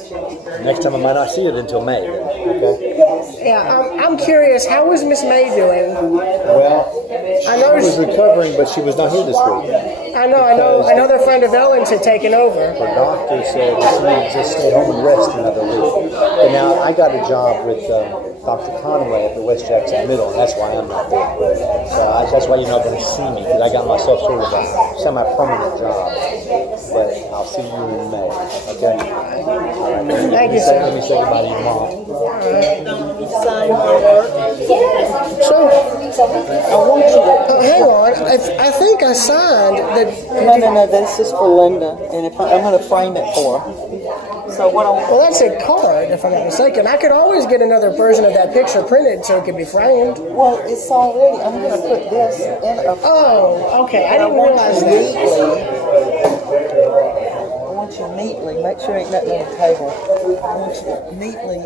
Next time I might not see it until May. Okay. Yeah, I'm curious, how was Miss May doing? Well, she was recovering, but she was not here this week. I know their friend of Ellen's had taken over. Her doctor said she needs to stay home and rest another week. But now I got a job with Dr. Conway at the West Jackson Middle, and that's why I'm not there. So that's why you're not going to see me, because I got myself sort of a semi-permanent job. But I'll see you in May, okay? All right. Thank you, sir. Let me say goodbye to your mom. So, I want you to... hang on. I think I signed the... No, this is for Linda, and I'm going to frame it for her. So what Well, that's a card, if I'm not mistaken. I could always get another version of that picture printed so it could be framed. Well, it's already, I'm going to put this in a... Oh, okay. I didn't realize that. I want you neatly, make sure ain't nothing on the table. I want you to neatly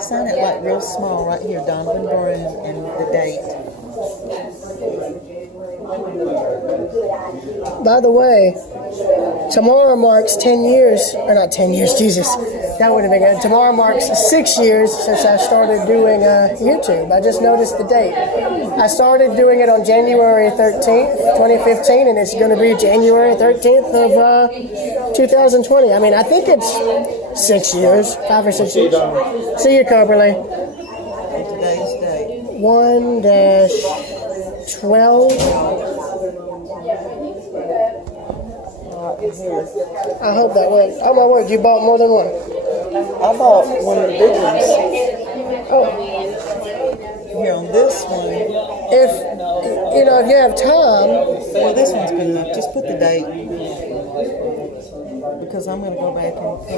sign it like real small right here, Donovan Broom, and the date. By the way, tomorrow marks 10 years, or not 10 years, Jesus, that would have been good. Tomorrow marks 6 years since I started doing YouTube. I just noticed the date. I started doing it on January 13th, 2015, and it's going to be January 13th of 2020. I mean, I think it's 6 years, 5 or 6 years. See you, Coberly. And today's date. 1-12. I hope that works. Oh my word, you bought more than one. I bought one of the big ones. Oh. Here on this one. If you have time. Well, this one's good enough. Just put the date. Because I'm going to go back and put.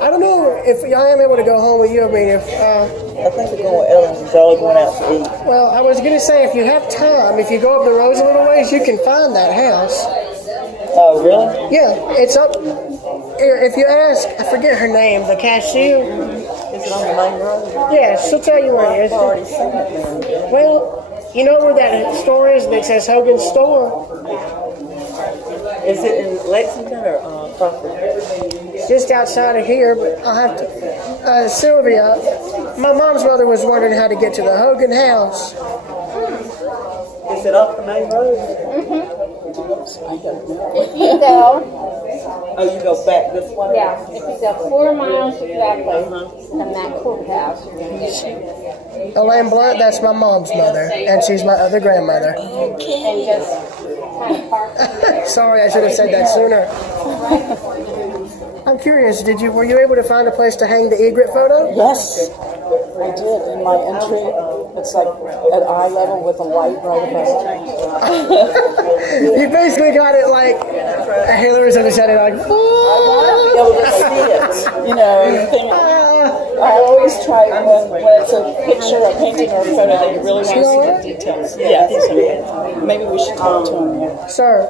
I don't know if I am able to go home with you. I mean, if I think we're going with Ellen. We're all going out to eat. well, I was going to say if you have time, if you go up the road a little ways, you can find that house. Oh, really? Yeah, it's up. If you ask, I forget her name, the cashier. Is it on the main road? Yeah, she'll tell you where it is. I've already seen it then. Well, you know where that store is that says Hogan's Store? Is it in Lexington or Crawford? Just outside of here, but I'll have to. Sylvia, my mom's mother was wondering how to get to the Hogan house. Is it off the main road? If you go, Oh, you go back this way? yeah, if you go 4 miles exactly from that courthouse, you're going to get there. Elaine Blunt, that's my mom's mother, and she's my other grandmother. And just kind of park there. Sorry, I should have said that sooner. I'm curious, were you able to find a place to hang the egret photo? Yes, I did. In my entry, it's like at eye level with a light right above it. You basically got it like Hillary's on the side, like, I want to be able to see it. You know, I always try when it's a picture, a painting, or a photo that you really want to see the details. Yeah, I think so. Maybe we should talk to him. Sir.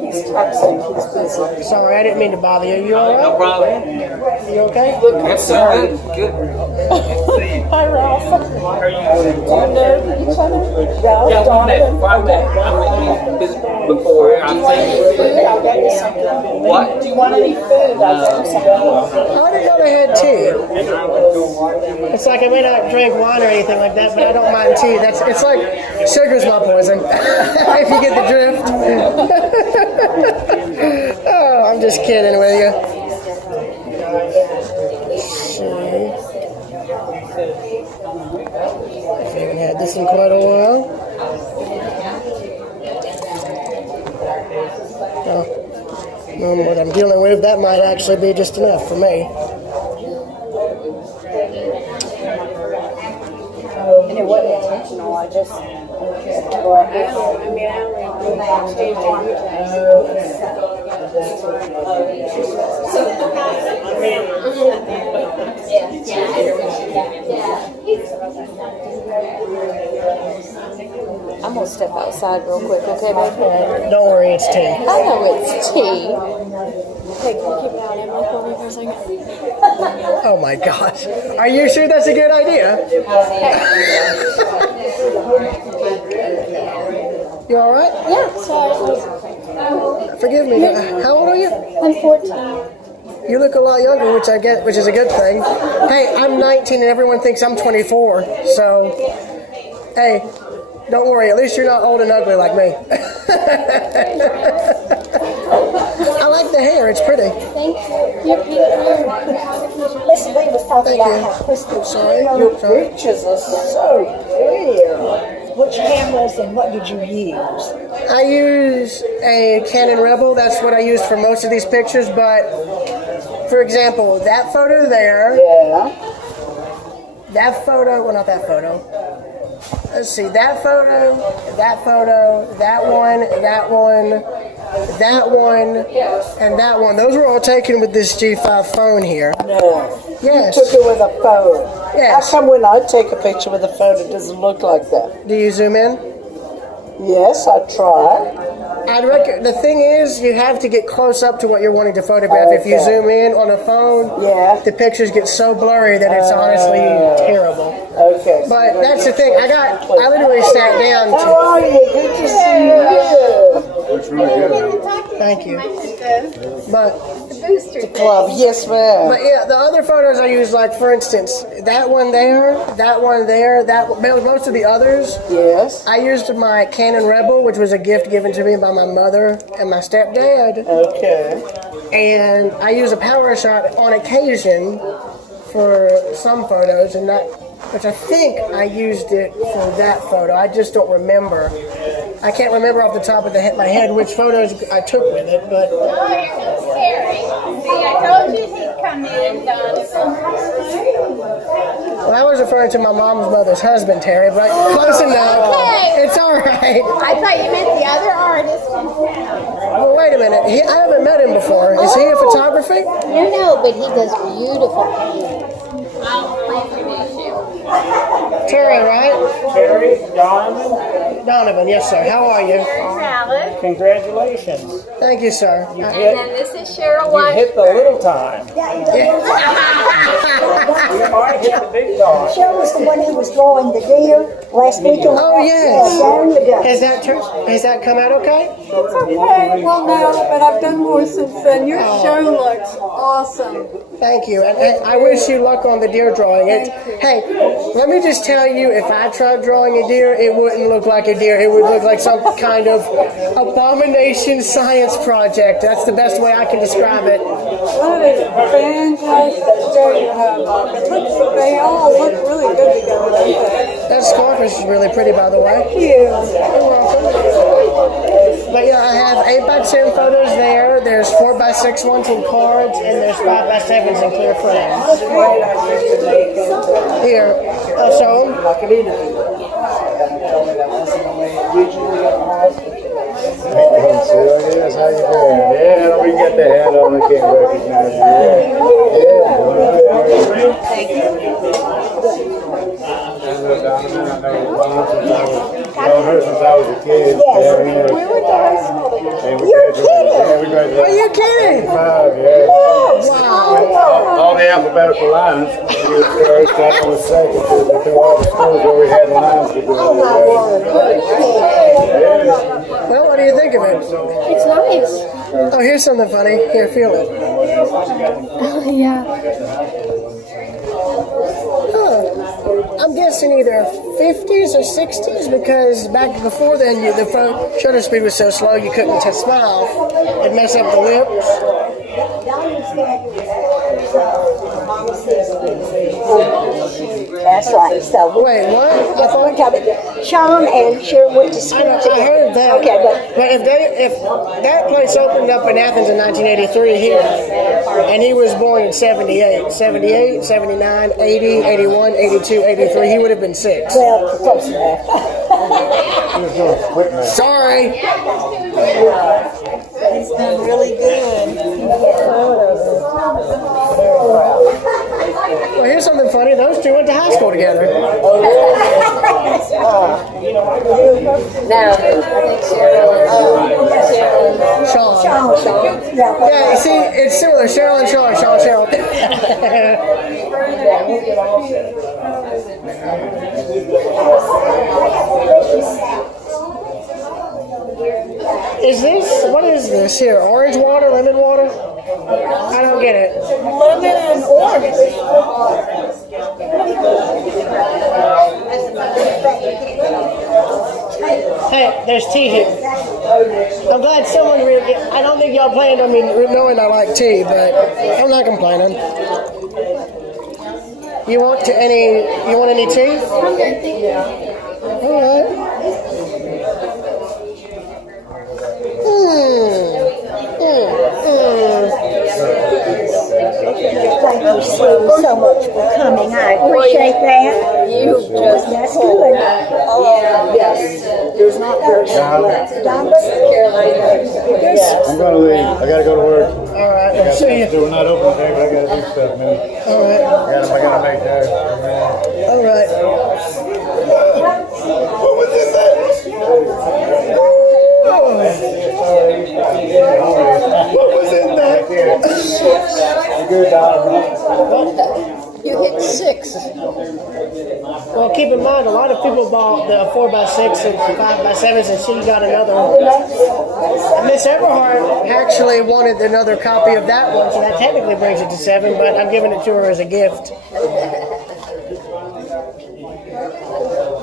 He's texting. He's busy. Sorry, I didn't mean to bother you. You all right? No problem. You okay? Yes, sir. Good. Hi, Ralph. Do you know each other? Ralph, Yeah, Donovan? I met before. I've seen Food, I'll get you something. What? Do you want any food? I'll get you something. I didn't know they had tea. It's like I may not drink wine or anything like that, but I don't mind tea. It's like sugar's my poison. If you get the drift. Oh, I'm just kidding with you. I haven't had this in quite a while. Oh, knowing what I'm dealing with, that might actually be just enough for me. And it wasn't intentional, I just... I'm gonna step outside real quick, okay, baby? Don't worry, it's tea. I know it's tea. Hey, can you keep an eye on Emily for me for a second? Oh my gosh. Are you sure that's a good idea? You alright? Yeah, sorry. Forgive me. How old are you? I'm 14. You look a lot younger, which is a good thing. Hey, I'm 19 and everyone thinks I'm 24. So, hey, don't worry. At least you're not old and ugly like me. I like the hair. It's pretty. Thank you. Listen, we was talking about how crystal. Sorry. Your pictures are so clear. Which cameras and what did you use? I use a Canon Rebel. That's what I used for most of these pictures. But, for example, that photo there. Yeah. That photo. Well, not that photo. Let's see. That photo. That photo. That one. That one. That one. And that one. Those were all taken with this G5 phone here. No. Yes. You took it with a phone. Yes. How come when I take a picture with a phone, it doesn't look like that? Do you zoom in? Yes, I try. The thing is, you have to get close up to what you're wanting to photograph. Okay. If you zoom in on a phone, the pictures get so blurry that it's honestly terrible. Okay. But that's the thing. I literally sat down. How are you? Good to see you. Thank you. But the club, yes, ma'am. But yeah, the other photos I use, like for instance, that one there, most of the others. Yes. I used my Canon Rebel, which was a gift given to me by my mother and my stepdad. Okay. And I use a power shot on occasion for some photos, and which I think I used it for that photo. I just don't remember. I can't remember off the top of my head which photos I took with it, but. Oh, here comes Terry. See, I told you he'd come in, Well, I was referring to my mom's mother's husband, Terry, but close enough. Okay. It's all right. I thought you meant the other artist in town. Well, wait a minute. I haven't met him before. Is he a photography? No, but he does beautiful paintings. I'll introduce you. Terry, right? Terry, Donovan. Donovan, yes, sir. How are you? Alice. Congratulations. Thank you, sir. And then this is Cheryl You White. hit the little time. Yeah. You are hitting Cheryl was the one who was drawing the deer last weekend. Oh yes. Down the go. Has that come out okay? It's okay. Well, no, but I've done more since then. Your show looks awesome. Thank you, and I wish you luck on the deer drawing. Hey, let me just tell you, if I tried drawing a deer, it wouldn't look like a deer. It would look like some kind of abomination science project. That's the best way I can describe it. That is fantastic. They all look really good together, don't they? That scarfish is really pretty, by the way. Thank you. You're welcome. But yeah, I have 8x10 photos there. There's 4x6 ones in cards, and there's 5x7s in clear frames. Here, I'll show them. Yes, how you doing? Yeah, we got the hat on, I can't recognize you. Thank you. I've known her since I was a kid. Yes. We went to high school together. You're kidding. Yeah, we graduated. Are you kidding? 5, yeah. Wow. All the alphabetical lines. We was first, I was second to all the schools where we had lines to do. Oh my word. Well, what do you think of it? It's nice. Oh, here's something funny. Here, feel it. Yeah. I'm guessing either 50s or 60s, because back before then, the shutter speed was so slow you couldn't smile. It'd mess up the lips. That's right. So Wait, what? I thought. Sean and Cheryl went to school I heard that. Okay, but if that place opened up in Athens in 1983 here, and he was born in 78, 79, 80, 81, 82, 83, he would have been 6. well, close enough. Sorry. It's done really good. Well, here's something funny. Those two went to high school together. No, I think Cheryl and Sean. Yeah, Yeah, you see, it's similar. Cheryl and Sean. Cheryl. What is this here? Orange water, lemon water? I don't get it. Lemon and orange. Hey, there's tea here. I'm glad someone really. I don't think y'all planned on me knowing I like tea, but I'm not complaining. You want any tea? All right. Thank you so much for coming. I appreciate that. That's good. Yes. There's not very left. I'm going to leave. I got to go to work. All right. I'll see you. We're not open today, but I got to do stuff, man. All right. I got to make that. All right. What was in that? What was in that? Good, You hit 6. Well, keep in mind, a lot of people bought the 4x6 and 5x7s, and she got another one. Miss Everhart actually wanted another copy of that one, so that technically brings it to 7, but I'm giving it to her as a gift.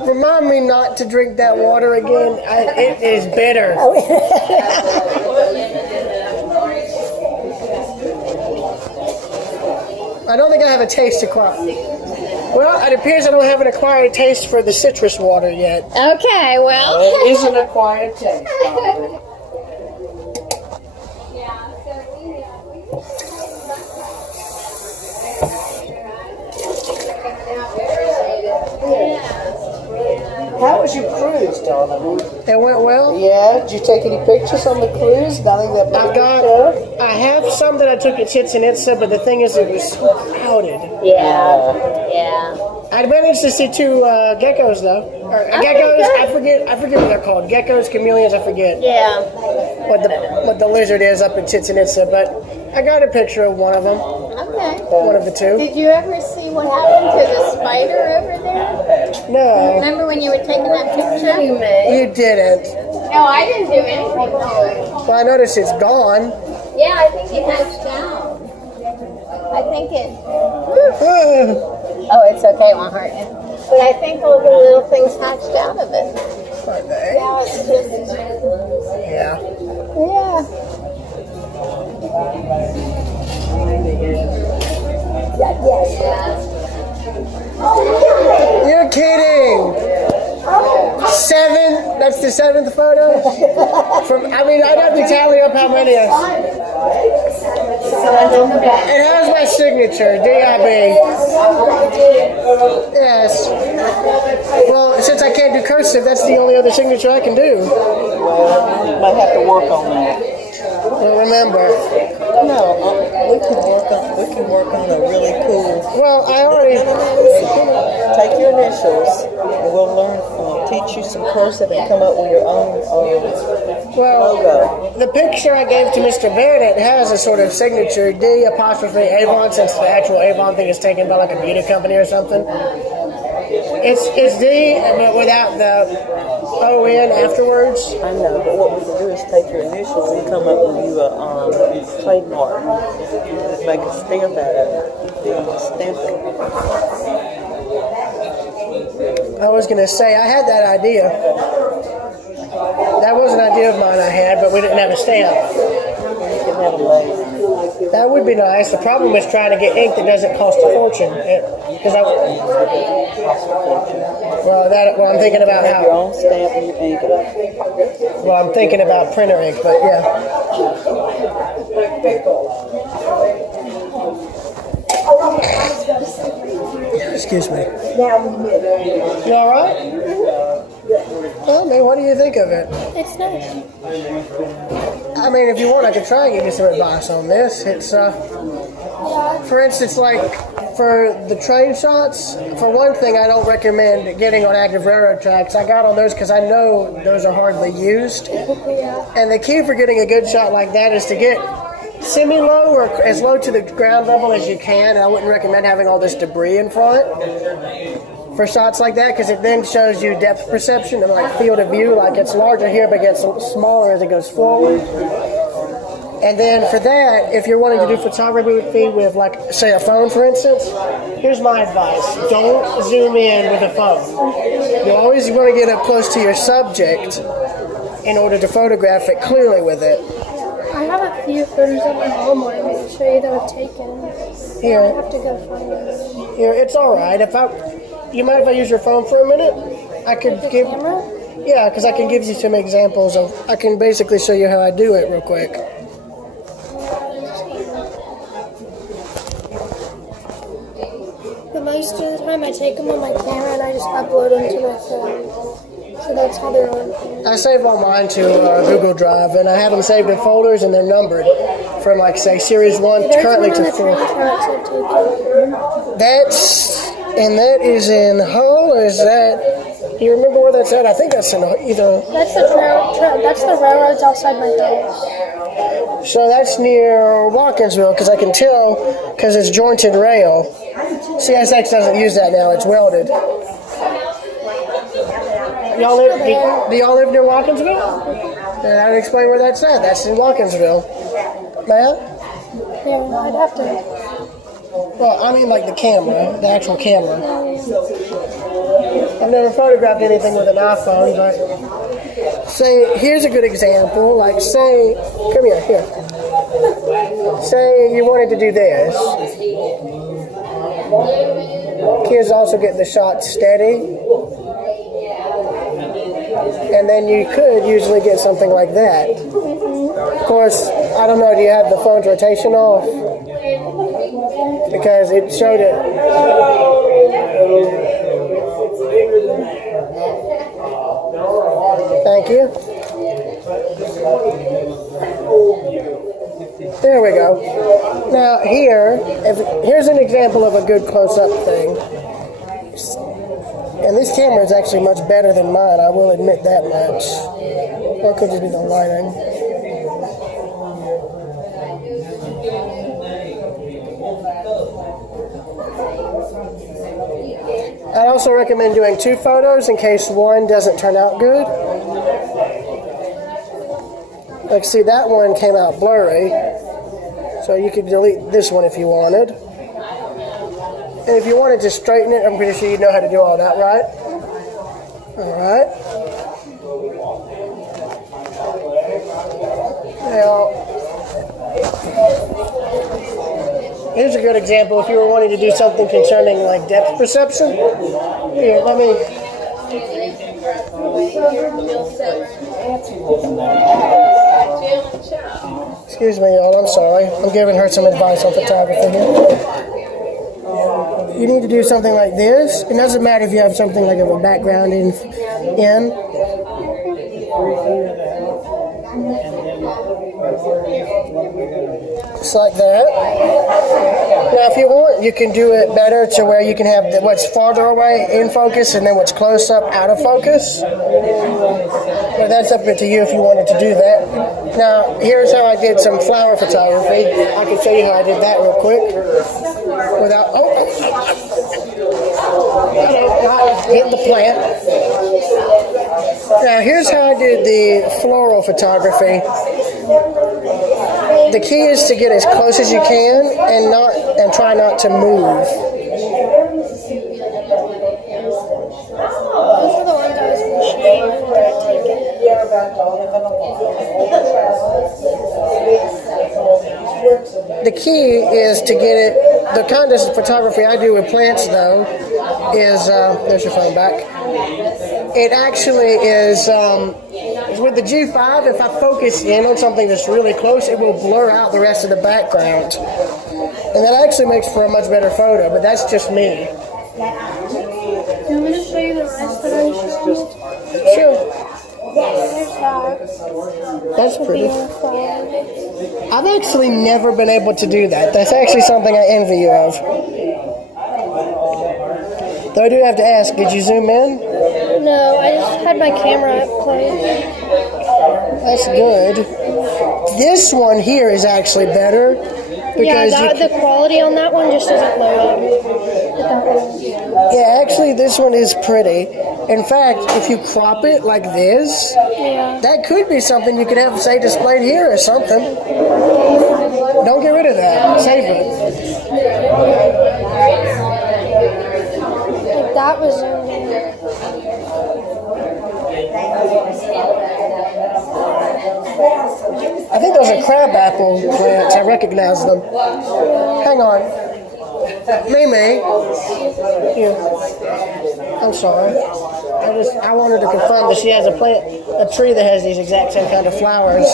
Remind me not to drink that water again. It is bitter. I don't think I have a taste acquired. Well, it appears I don't have an acquired taste for the citrus water yet. Okay, well. It is an acquired taste. How was your cruise, Donovan? It went well. Yeah, did you take any pictures on the cruise? Nothing that I have some that I took at Chichen Itza, but the thing is, it was so crowded. Yeah. I managed to see 2 geckos though. Or, geckos, I forget what they're called. Geckos, chameleons, I forget. Yeah. What the lizard is up in Chichen Itza, but I got a picture of one of them. Okay. One of the two. Did you ever see what happened to the spider over there? No. Remember when you were taking that picture? You didn't. No, I didn't do anything to it. Well, I noticed it's gone. Yeah, I think it hatched out. I think it. Oh, it's okay, it won't hurt you. But I think all the little things hatched out of it. Are they? Now it's just. Yeah. Yeah. You're kidding. 7? That's the 7th photo? I'd have to tally up how many. It has my signature, DIB. Yes. Well, since I can't do cursive, that's the only other signature I can do. Well, might have to work on that. Well, remember. No, we can work on a really cool. Well, I already. Take your initials, and we'll learn. Teach you some cursive and come up with your own logo. The picture I gave to Mr. Bennett has a sort of signature D''Avon, since the actual Avon thing is taken by like a beauty company or something. It's D, but without the O-N afterwards. I know, but what we can do is take your initials and come up with you a trademark. Make a stamp out of it. Stamp it. I was going to say, I had that idea. That was an idea of mine I had, but we didn't have a stamp. That would be nice. The problem is trying to get ink that doesn't cost a fortune. I'm thinking about how. Your own stamp and your ink. Well, I'm thinking about printer ink, but yeah. Excuse me. You all right? Well, man, what do you think of it? It's nice. I mean, if you want, I could try and give you some advice on this. It's, for instance, like for the train shots, for one thing, I don't recommend getting on active railroad tracks. I got on those because I know those are hardly used. And the key for getting a good shot like that is to get semi-low or as low to the ground level as you can. I wouldn't recommend having all this debris in front for shots like that, because it then shows you depth perception and like field of view. Like it's larger here but gets smaller as it goes forward. And then for that, if you're wanting to do photography with, like, say a phone, for instance, here's my advice: don't zoom in with a phone. You always want to get up close to your subject in order to photograph it clearly with it. I have a few photos at my home where I can show you that I've taken. Here. I have to go find them. Here, it's all right. You mind if I use your phone for a minute? I could give. Camera? Yeah, because I can give you some examples of. I can basically show you how I do it real quick. But most of the time I take them on my camera and I just upload them to my phone. So that's how they're on. I save all mine to Google Drive, and I have them saved in folders, and they're numbered from, like, say, Series 1 currently to 4. That is in Hull, or is that... Do you remember where that's at? I think that's in either... That's the railroads outside my house. So that's near Watkinsville, because I can tell, because it's jointed rail. CSX doesn't use that now, it's welded. Do y'all live near Watkinsville? Then I'd explain where that's at. That's in Watkinsville. Matt? Yeah, I'd have to. Well, I mean like the camera, the actual camera. I've never photographed anything with an iPhone, but say, here's a good example. Like say, come here. Say you wanted to do this. Here's also getting the shot steady. And then you could usually get something like that. Of course, I don't know, do you have the phone's rotation off? Because it showed it. Thank you. There we go. Now here's an example of a good close-up thing. And this camera is actually much better than mine, I will admit that much. Or it could just be the lighting. I'd also recommend doing 2 photos in case one doesn't turn out good. Like, see, that one came out blurry, so you could delete this one if you wanted. And if you wanted to straighten it, I'm pretty sure you know how to do all that, right? All right. Now, here's a good example if you were wanting to do something concerning like depth perception. Here, let me. Excuse me, y'all, I'm sorry. I'm giving her some advice on photography here. You need to do something like this. It doesn't matter if you have something like of a background in. Just like that. Now, if you want, you can do it better to where you can have what's farther away in focus and then what's close up out of focus. But that's up to you if you wanted to do that. Now, here's how I did some flower photography. I can show you how I did that real quick. Without, hit the plant. Now, here's how I did the floral photography. The key is to get as close as you can and try not to move. Those are the ones I was The key is to get it. The kind of photography I do with plants, though, is there's your phone back. It actually is with the G5. If I focus in on something that's really close, it will blur out the rest of the background, and that actually makes for a much better photo. But that's just me. I'm going to show you the rest that I showed. Sure. There's that. That's pretty. I've actually never been able to do that. That's actually something I envy you of. Though I do have to ask, did you zoom in? No, I just had my camera up close. That's good. This one here is actually better. Because the quality on that one just doesn't load up. Yeah, actually this one is pretty. In fact, if you crop it like this, that could be something you could have, say, displayed here or something. Don't get rid of that. Save it. Like that was zoomed in. I think those are crabapple plants. I recognize them. Hang on. Mimi. Here. I'm sorry. I wanted to confirm that she has a tree that has these exact same kind of flowers.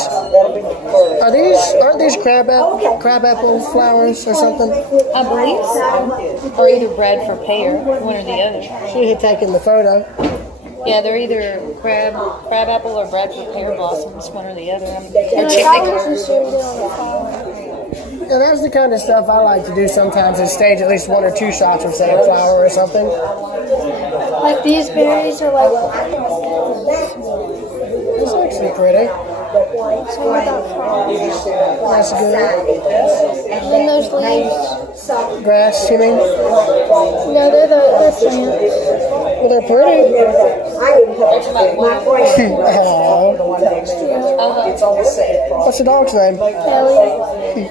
Aren't these crabapple flowers or something? I believe so. Or either bred for pear, one or the other. She had taken the photo. Yeah, they're either crabapple or bred for pear blossoms, one or the other. Yeah, that's the kind of stuff I like to do sometimes, is stage at least 1 or 2 shots of, say, a flower or something. Like these berries are like... It's actually pretty. Same with that flower. That's good. And then those leaves. Grass, you mean? No, they're plants. Well, they're pretty. What's the dog's name? Ellie.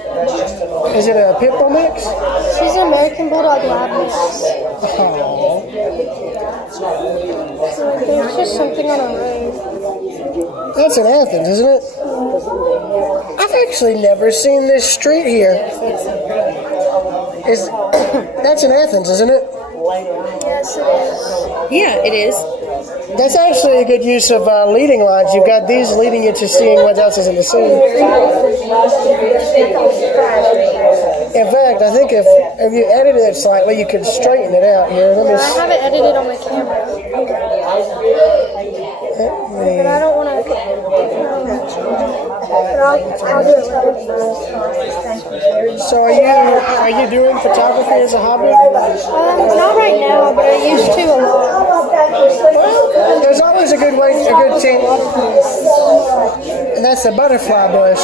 Is it a pit bull mix? She's an American Bulldog Lab mix. So like, there's just something on a road. That's in Athens, isn't it? I've actually never seen this street here. That's in Athens, isn't it? Yes, it is. Yeah, it is. That's actually a good use of leading lines. You've got these leading you to seeing what else is in the scene. In fact, I think if you edited it slightly, you could straighten it out here. I have it edited on my camera. But I don't want to... I'll do it later. So are you doing photography as a hobby? Not right now, but I used to a lot. Well, there's always a good team. And that's the butterfly bush.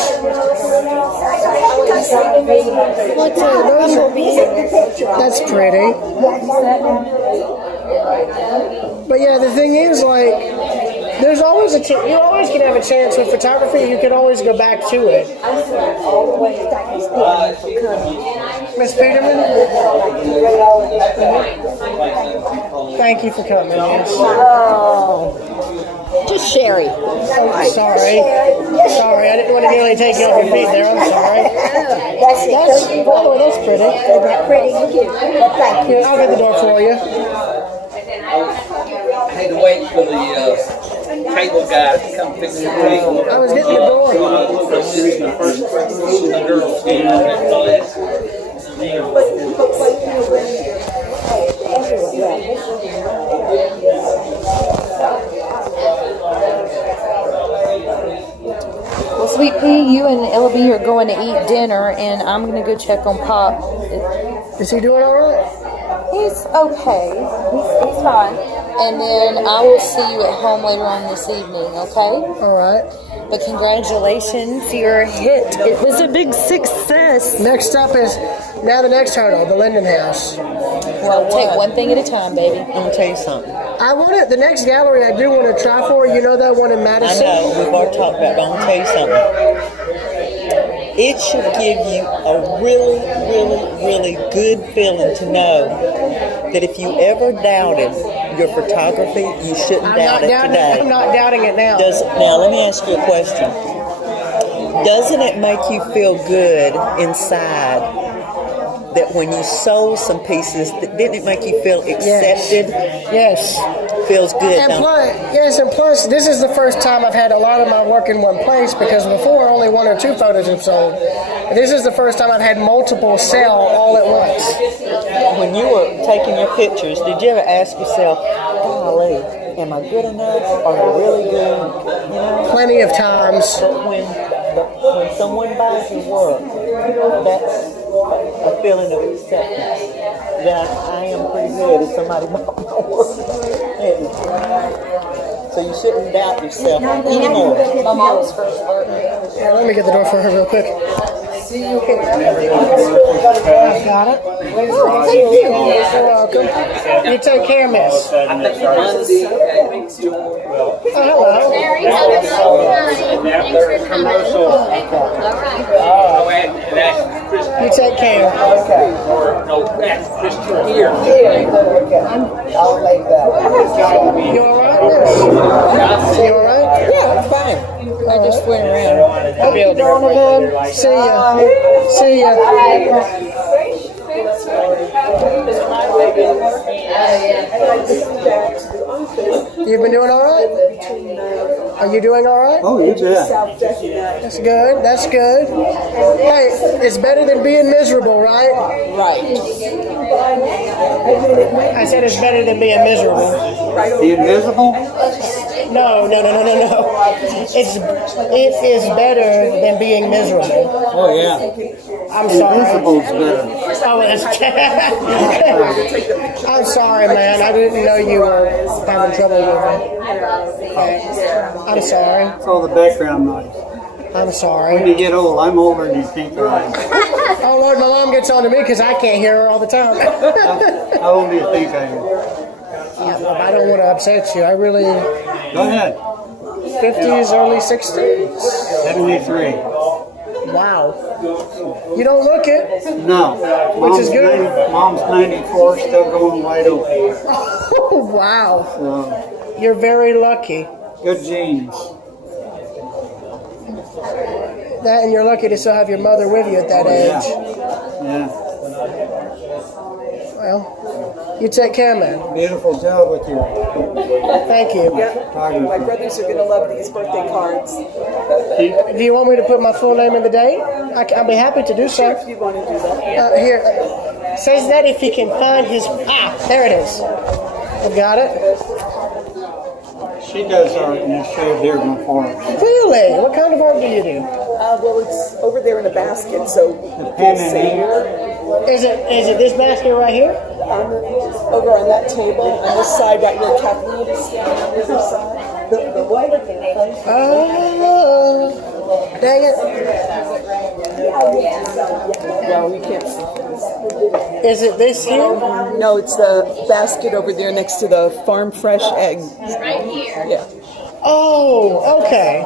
What's a bumblebee? That's pretty. But yeah, the thing is, like, there's always you always can have a chance with photography. You can always go back to it. Miss Peterman, thank you for coming. Yes. Just Sherry. Oh, sorry, I didn't want to nearly take you off your feet there. I'm sorry. That's pretty. That's pretty cute. Well, thank you. Yeah, I'll get the door for you. I had to wait for the cable guy to come fix the thing. I was getting the door. The girls came on that class. Well, Sweet Pea, you and LB are going to eat dinner, and I'm going to go check on Pop. Is he doing all right? He's okay. He's fine. And then I will see you at home later on this evening, okay? All right. But congratulations, your hit. It was a big success. Next up is now the next hurdle, the Linden House. Well, take one thing at a time, baby. I'm going to tell you something. I want it. The next gallery I do want to try for. You know that one in Madison? I know. We've already talked about it, but I'm going to tell you something. It should give you a really, really, really good feeling to know that if you ever doubted your photography, you shouldn't doubt it today. I'm not doubting it now. Now, let me ask you a question. Doesn't it make you feel good inside that when you sold some pieces, didn't it make you feel accepted? Yes. Feels good. And plus, this is the first time I've had a lot of my work in one place, because before only 1 or 2 photos have sold. This is the first time I've had multiple sell all at once. When you were taking your pictures, did you ever ask yourself, golly, am I good enough? Are they really good? You know? Plenty of times. But when someone buys your work, that's a feeling of acceptance. That I am pretty good if somebody bought my work. So you shouldn't doubt yourself anymore. My mom's first work. Yeah, let me get the door for her real quick. See you. Okay. I've got it. Oh, thank you. You're welcome. You take care, miss. Hello. You take care. I'll make that. You all right? You all right? Yeah, it's fine. I just went around. I'll be able to see ya. See ya. You've been doing all right? Are you doing all right? Oh, you did. That's good. That's good. Hey, it's better than being miserable, right? Right. I said it's better than being miserable. Being miserable? No. It is better than being miserable. Oh, yeah. I'm sorry. Miserable's better. Oh, I'm sorry, man. I didn't know you were having trouble with it. I'm sorry. It's all the background noise. I'm When sorry. you get old, I'm older and you can't drive. Oh, Lord, my mom gets on to me because I can't hear her all the time. How old do you think I am? I don't want to upset you. I really... Go ahead. 50s, early 60s. 73. Wow. You don't look it. No. Which is good. Mom's 94, still going wide open. Oh, wow. So, You're very lucky. good genes. That, and you're lucky to still have your mother with you at that age. Yeah. Well, you take care, man. Beautiful job with your Thank you. photography. Brothers are going to love these birthday cards. Do you want me to put my full name and the date? I'll be happy to do so. If you want to do that. Here. Says that if he can find his... there it is. I've got it. She does art and it's showed here before. Really? What kind of art do you do? Well, it's over there in a basket, so The pen and ink. Is it this basket right here? over on that table, on this side right where Kathleen is standing on the other side. The white of the place. Dang it. Well, we can't see this. Is it this here? No, it's the basket over there next to the farm fresh egg. Right here. Yeah. Oh, okay.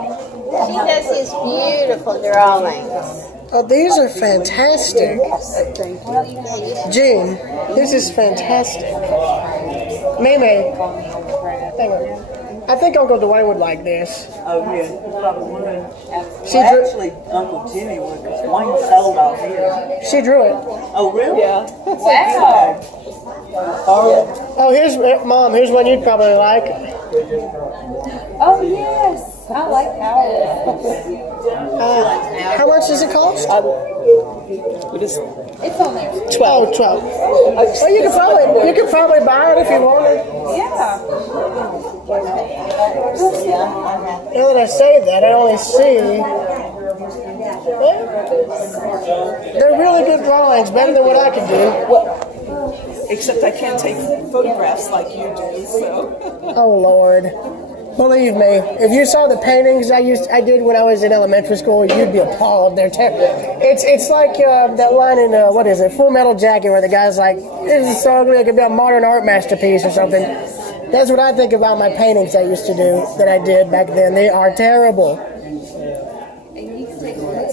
She does these beautiful drawings. Oh, these are fantastic. Jean, this is fantastic. Maymay, hang on. I think Uncle Dwayne would like this. Oh, yeah, you probably would. She Well, drew- actually, Uncle Jimmy would, because Wayne sold all his. She drew it. Oh, really? Yeah. Wow. Oh, here's Mom. Here's one you'd probably like. Oh, yes. I like that. How much does it cost? It's on there. 12. 12. Well, you could probably buy it if you wanted. Yeah. Now that I say that, I only see. They're really good drawings, better than what I could do. Except I can't take photographs like you do, so. Oh Lord. Believe me, if you saw the paintings I did when I was in elementary school, you'd be appalled. They're it's like that line in what is it, Full Metal Jacket, where the guy's like, "This is so ugly, it could be a modern art masterpiece or something." That's what I think about my paintings I used to do that I did back then. They are terrible.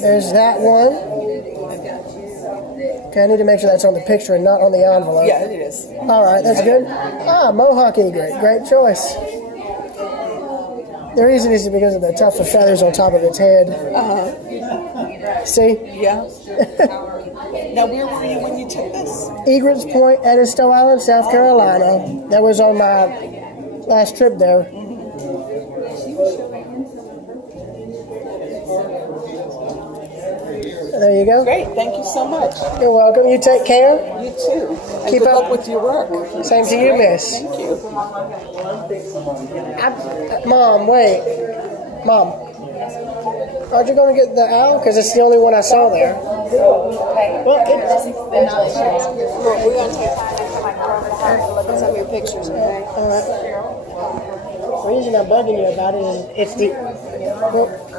There's that one. Okay, I need to make sure that's on the picture and not on the envelope. Yeah, it is. All right, that's good. Mohawk egret, great choice. The reason is because of the tuft of feathers on top of its head. See? Yeah. Now, where were you when you took this? Egret's Point, Edisto Island, South Carolina. That was on my last trip there. There you go. Great, thank you so much. You're welcome. You take care. You too. And Keep good up luck with your work. Same to you, miss. Thank you. Mom, wait. Mom. Aren't you going to get the owl? Because it's the only one I saw there. Well, We're going to take time to look at some of your pictures, okay? all right. The reason I'm bugging you about it is it's the... Well, I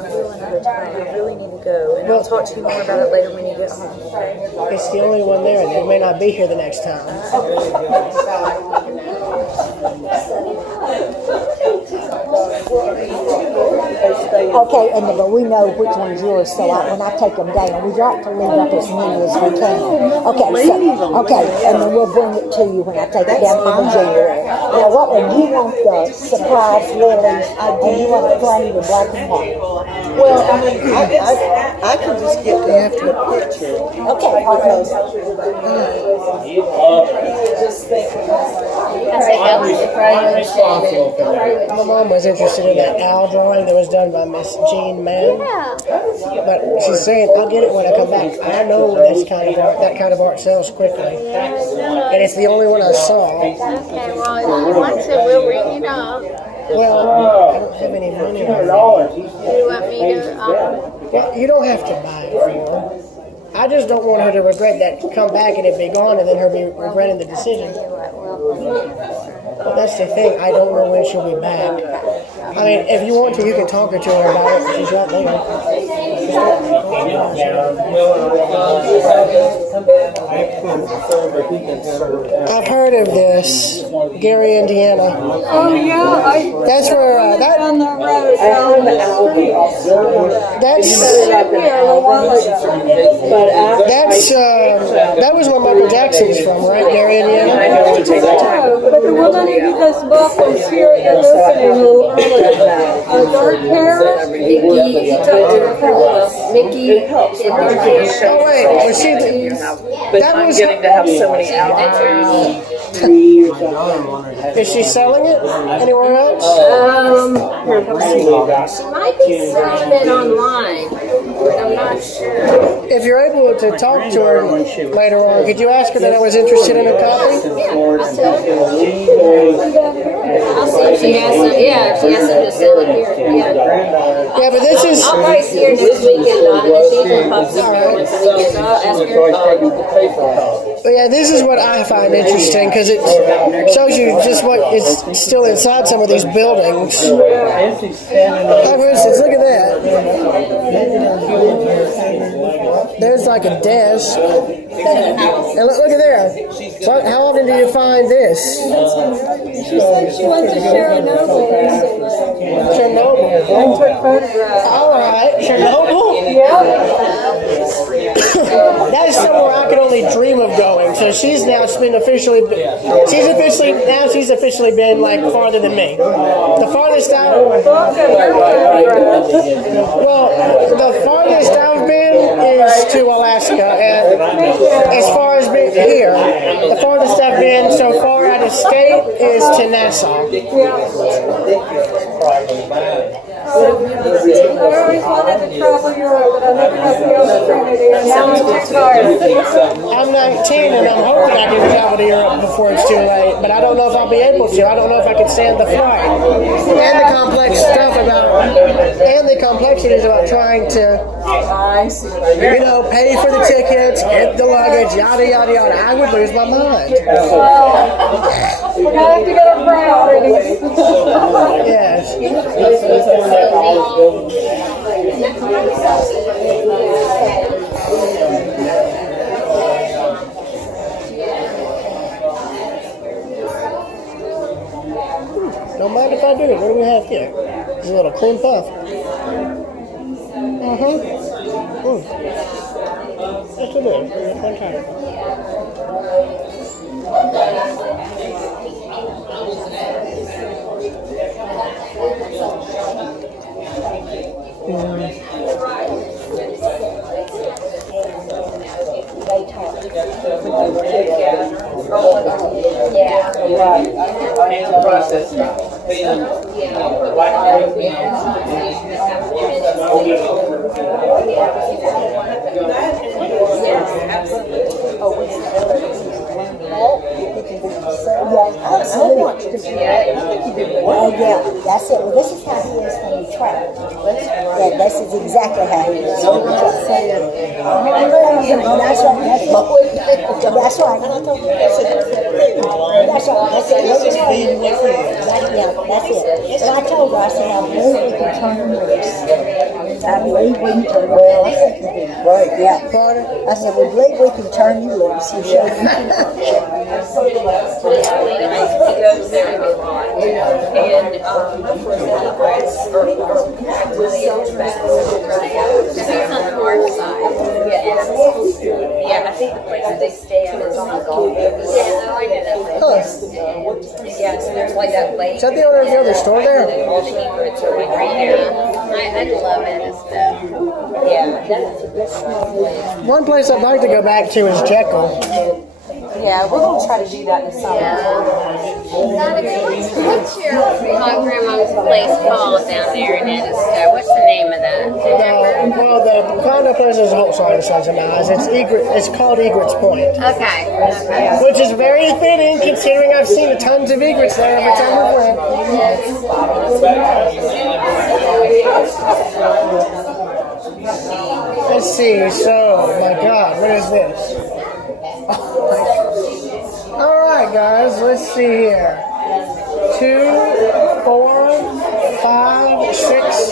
really need to go, and I'll talk to you more about it later when you get home. it's the only one there, and they may not be here the next time. Okay, but we know which one's yours, so when I take them down, we'd like to leave up as many as we can. Okay, and then we'll bring it to you when I take it down in January. Now, what one? You want the surprise lilies, and you want it framed in black and white? Well, I mean, I can just get the picture. Okay. I'm responsible for that. My mom was interested in that owl drawing that was done by Miss Jean Mann. But she's saying, I'll get it when I come back. I know that kind of art sells quickly. And it's the only one I saw. Okay, well, if you want to, we'll ring it up. Well, I don't have any money. Do you want me to, Well, you don't have to buy it for her. I just don't want her to regret that, come back and it be gone, and then her be regretting the decision. But that's the thing, I don't know when she'll be back. I mean, if you want to, you can talk to her about it. She's right there. I've heard of this, Gary, Indiana. Oh yeah, That's where that. on the road. That was where Michael Jackson's from, right, Gary, Indiana? But the woman who did this book was here at the listening a little earlier. Dark hair. Mickey and Oh wait, was she? That was. Getting to have so many hours. Is she selling it anywhere else? She might be selling it online, but I'm not sure. If you're able to talk to her later on, could you ask her that I was interested in a copy? I'll see if she has some. Yeah, if she has some to sell it here. Yeah. Yeah, but this is. I'll probably see her next weekend on it. If she even pops up here once a weekend, I'll ask her to call. But yeah, this is what I find interesting because it shows you just what is still inside some of these buildings. Like for instance, look at that. there's like a desk. And look at there. How often do you find this? She said she went to Chernobyl. Chernobyl. All right, Chernobyl. Yeah. That is somewhere I could only dream of going. So she's officially been like farther than me. The farthest I've been is to Alaska, and as far as being here, the farthest I've been so far out of state is to Nassau. I always wanted to travel Europe, but I never had the opportunity, and now I'm too tired. I'm 19 and I'm hoping I can travel to Europe before it's too late, but I don't know if I'll be able to. I don't know if I can stand the flight. And the complex stuff and the complexities about trying to, pay for the tickets, get the luggage, yada, yada, yada. I would lose my mind. We're going to have to get a Fron ready. Yes. Don't mind if I do. What do we have here? There's a little cream puff. Just a little. One time. Oh yeah, that's it. Well, this is how he is when he travels. Yeah, this is exactly how he is. That's right. That's right. That's right. That's it. Yeah, that's it. And I told her, I said, I believe we can turn him loose. I believe we can turn him loose. I think you did great. Yeah. I said, we believe we can turn you loose. You should. Yeah, I think the place that they stay at is on the golf. Yeah, I know that place. Yeah, so there's like that lake. Is that the owner of the other store there? All the egrets are like right there. I love it and stuff. Yeah, that's One place I'd like to go back to is Jekyll. Yeah, we're going to try to do that in the summer. What's your grandma's place called down there in Edison? What's the name of that? The condo place is sorry, the size of my eyes. It's called Egret's Point. Okay. Which is very fitting considering I've seen tons of egrets there every time I've went. Let's see, so, my God, what is this? Alright guys, let's see here. 2, 4, 5, 6.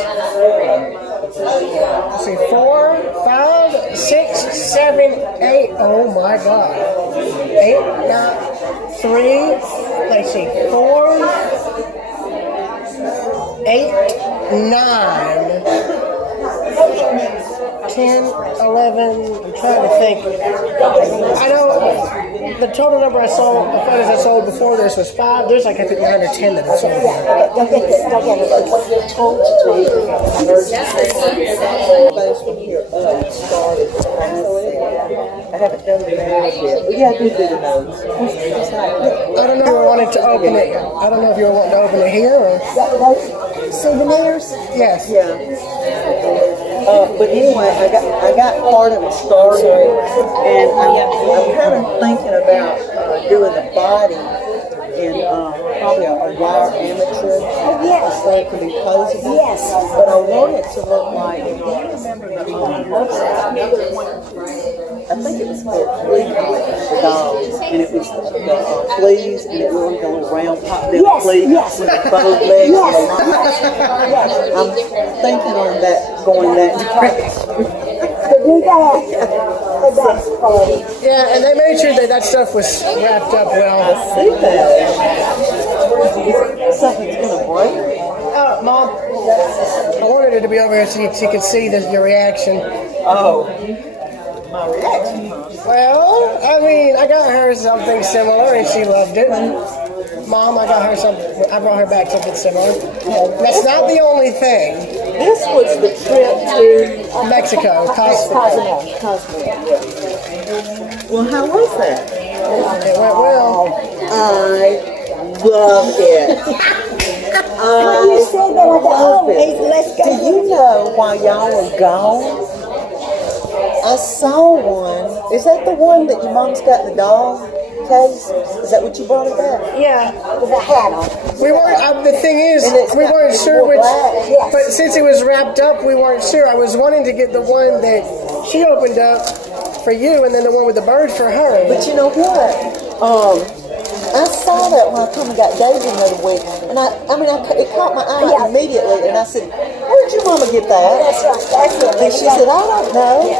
Let's see, 4, 5, 6, 7, 8. Oh my God. 8, 9, 3. Let's see, 4, 8, 9. 10, 11, I'm trying to think. I know the total number of photos I sold before this was 5. There's like I think 9 or 10 that I sold here. I haven't done the nose yet. We got to do the nose. I don't know if you wanted to open it. I don't know if you were wanting to open it here or souvenirs. Yes. Yeah. But anyway, I got part of it started, and I'm kind of thinking about doing the body in probably a wire amateur. Oh yes. So it can be posable. Yes. But I want it to look like. Do you remember the I think it was called Flea Collar, the dolls, and it was the fleas, and it was like a little round pop little flea with the bow legs and the lines. I'm thinking on that, going that direction. But do that. That's funny. Yeah, and they made sure that that stuff was wrapped up well. I see that. Something's gonna break. Oh, Mom, I wanted her to be over here so she could see your reaction. Oh, my reaction. Well, I mean, I got her something similar and she loved it. Mom, I got her something. I brought her back something similar. That's not the only thing. This was the trip to Mexico, Cozumel. Well, how was that? It went well. I love it. When you said that, I thought, oh, let's go. Do you know while y'all were gone, I saw one. Is that the one that your mom's got in the doll case? Is that what you brought it back? Yeah, with a hat on. We weren't. The thing is, we weren't sure which. Yes. But since it was wrapped up, we weren't sure. I was wanting to get the one that she opened up for you, and then the one with the bird for her. But you know what? I saw that when I come and got David the other week, and it caught my eye immediately, and I said, "Where'd your mama get that?" That's right. That's it. And she said, "I don't know."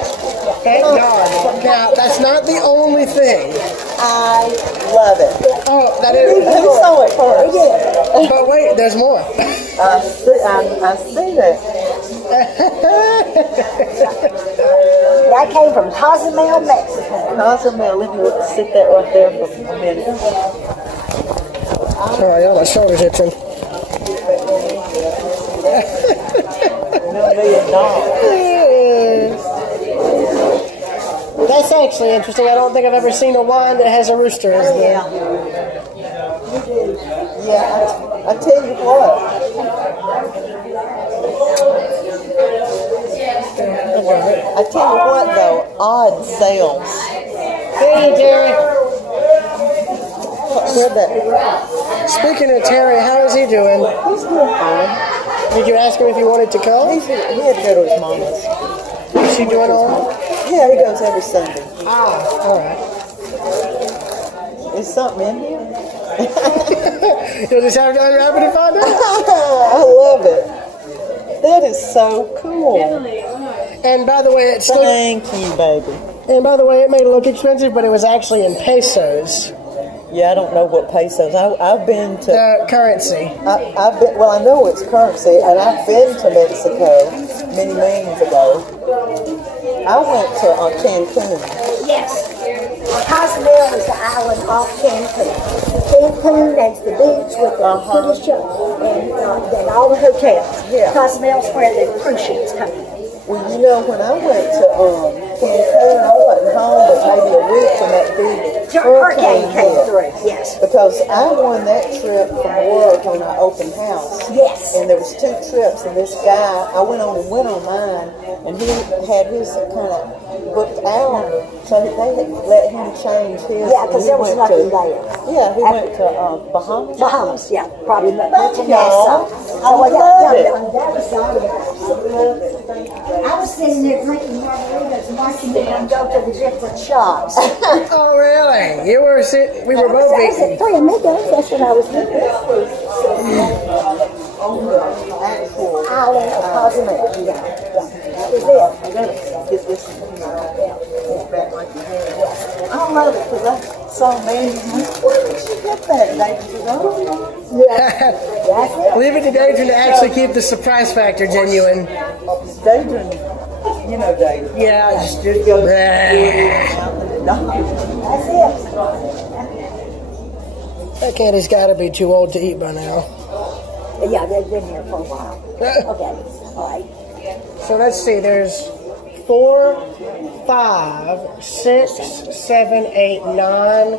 Thank God. Now that's not the only thing. I love it. Oh, that is. Who saw it first? But wait, there's more. I see that. That came from Cozumel, Mexico. Cozumel, let me sit that right there for a minute. Sorry, all my shoulders itching. That's actually interesting. I don't think I've ever seen a wine that has a rooster. Yeah, I tell you what. I tell you what, though, odd sales. Hey, Terry. Where'd that? Speaking of Terry, how is he doing? He's doing fine. Did you ask him if he wanted to come? He had to go to his mama's. Is she doing all right? Yeah, he goes every Sunday. Ah, all right. Is something in here? You'll just have to happen to find out. I love it. That is so cool. And by the way, Thank you, baby. And by the way, it may look expensive, but it was actually in pesos. Yeah, I don't know what pesos. I've been to the currency. I've been. Well, I know it's currency, and I've been to Mexico many moons ago. I went to Cancun. Yes. Cozumel is the island off Cancun. Cancun, that's the beach with the pretty shop and all the hotels. Yeah. Cozumel's where the cruise ships come in. Well, you know, when I went to Cancun, I wasn't home but maybe a week when that big hurricane came through. Yes. Because I won that trip from work on our open house. Yes. And there was 2 trips, and this guy, I went on mine, and he had his kind of booked out, so they had let him change his. Yeah, because there was nothing there. Yeah, he went to Bahamas. Bahamas, yeah, probably much in y'all. Nassau. I love it. I was sitting there drinking margaritas and watching them go to the different shops. Oh, really? You were we were both I was at Three Amigos, that's what I was doing. On the actual island of Cozumel. Yeah. That was it. I gotta get this back like you had. I love it because I saw Mandy. Where did she get that? David said, I don't know. Yeah. That's it. Leave it to David to actually keep the surprise factor genuine. David, you know David. Yeah, just go. That's it. That candy's got to be too old to eat by now. Yeah, they've been here for a while. Okay, all right. So let's see, there's 4, 5, 6, 7, 8, 9.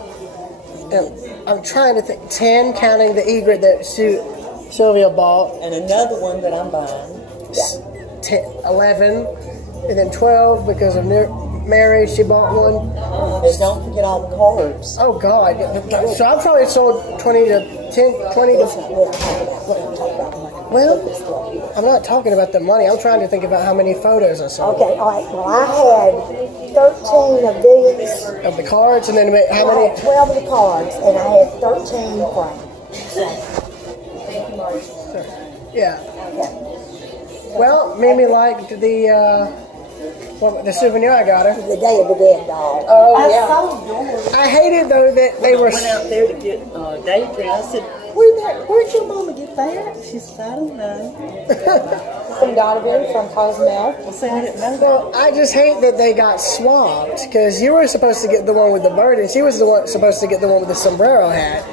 And I'm trying to think, 10, counting the egret that Sylvia bought. And another one that I'm buying. 11, and then 12 because of Mary, she bought one. And don't forget all the cards. Oh God! So I've probably sold 20 to 20 to. Well, I'm not talking about the money. I'm trying to think about how many photos I sold. Okay, all right. Well, I had 13 of these. Of the cards, and then how I many? had 12 of the cards, and I had 13 framed. Yeah. Okay. Well, Mimi liked the Well, the souvenir I got her. The Day of the Dead doll. Oh, I yeah. saw yours. I hated, though, that they were... I went out there to get David. I said, where'd your mama get that? She said, I don't know. From Donovan, from Cozumel. Well, see, I didn't know that. Well, I just hate that they got swapped, because you were supposed to get the one with the bird, and she was supposed to get the one with the sombrero hat.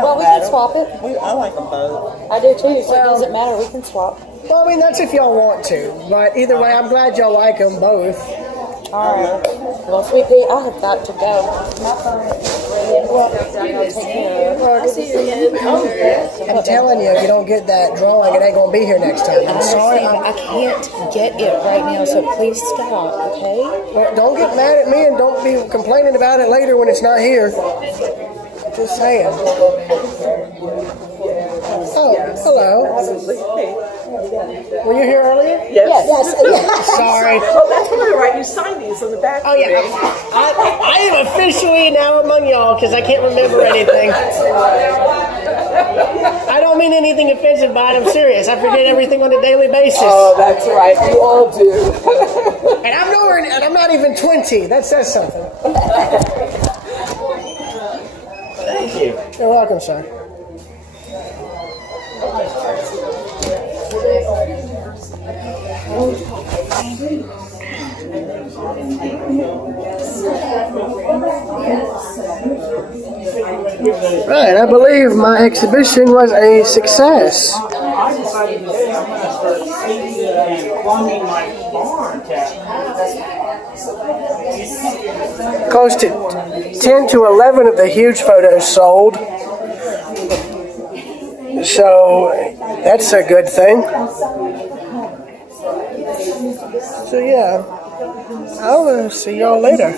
Well, we can swap it. I like them both. I do too, so it doesn't matter. We can swap. Well, I mean, that's if y'all want to, but either way, I'm glad y'all like them both. All right. Well, Sweet Pea, I have got to go. Well, take care of it. I'll see you again. I'm telling you, if you don't get that drawing, it ain't going to be here next time. I'm sorry. I can't get it right now, so please stop, okay? Well, don't get mad at me and don't be complaining about it later when it's not here. Just saying. Oh, hello. Were you here earlier? Yes. Sorry. Oh, that's really right. You signed these on the back. Oh, yeah. I am officially now among y'all because I can't remember anything. I don't mean anything offensive by it. I'm serious. I forget everything on a daily basis. Oh, that's right. You all do. And I'm nowhere, and I'm not even 20. That says something. Thank you. You're welcome, sir. Right, I believe my exhibition was a success. I decided today I'm going to start seeding and plumbing my barn Close to 10 to 11 of the huge photos sold. So that's a good thing. So yeah, I'll see y'all later.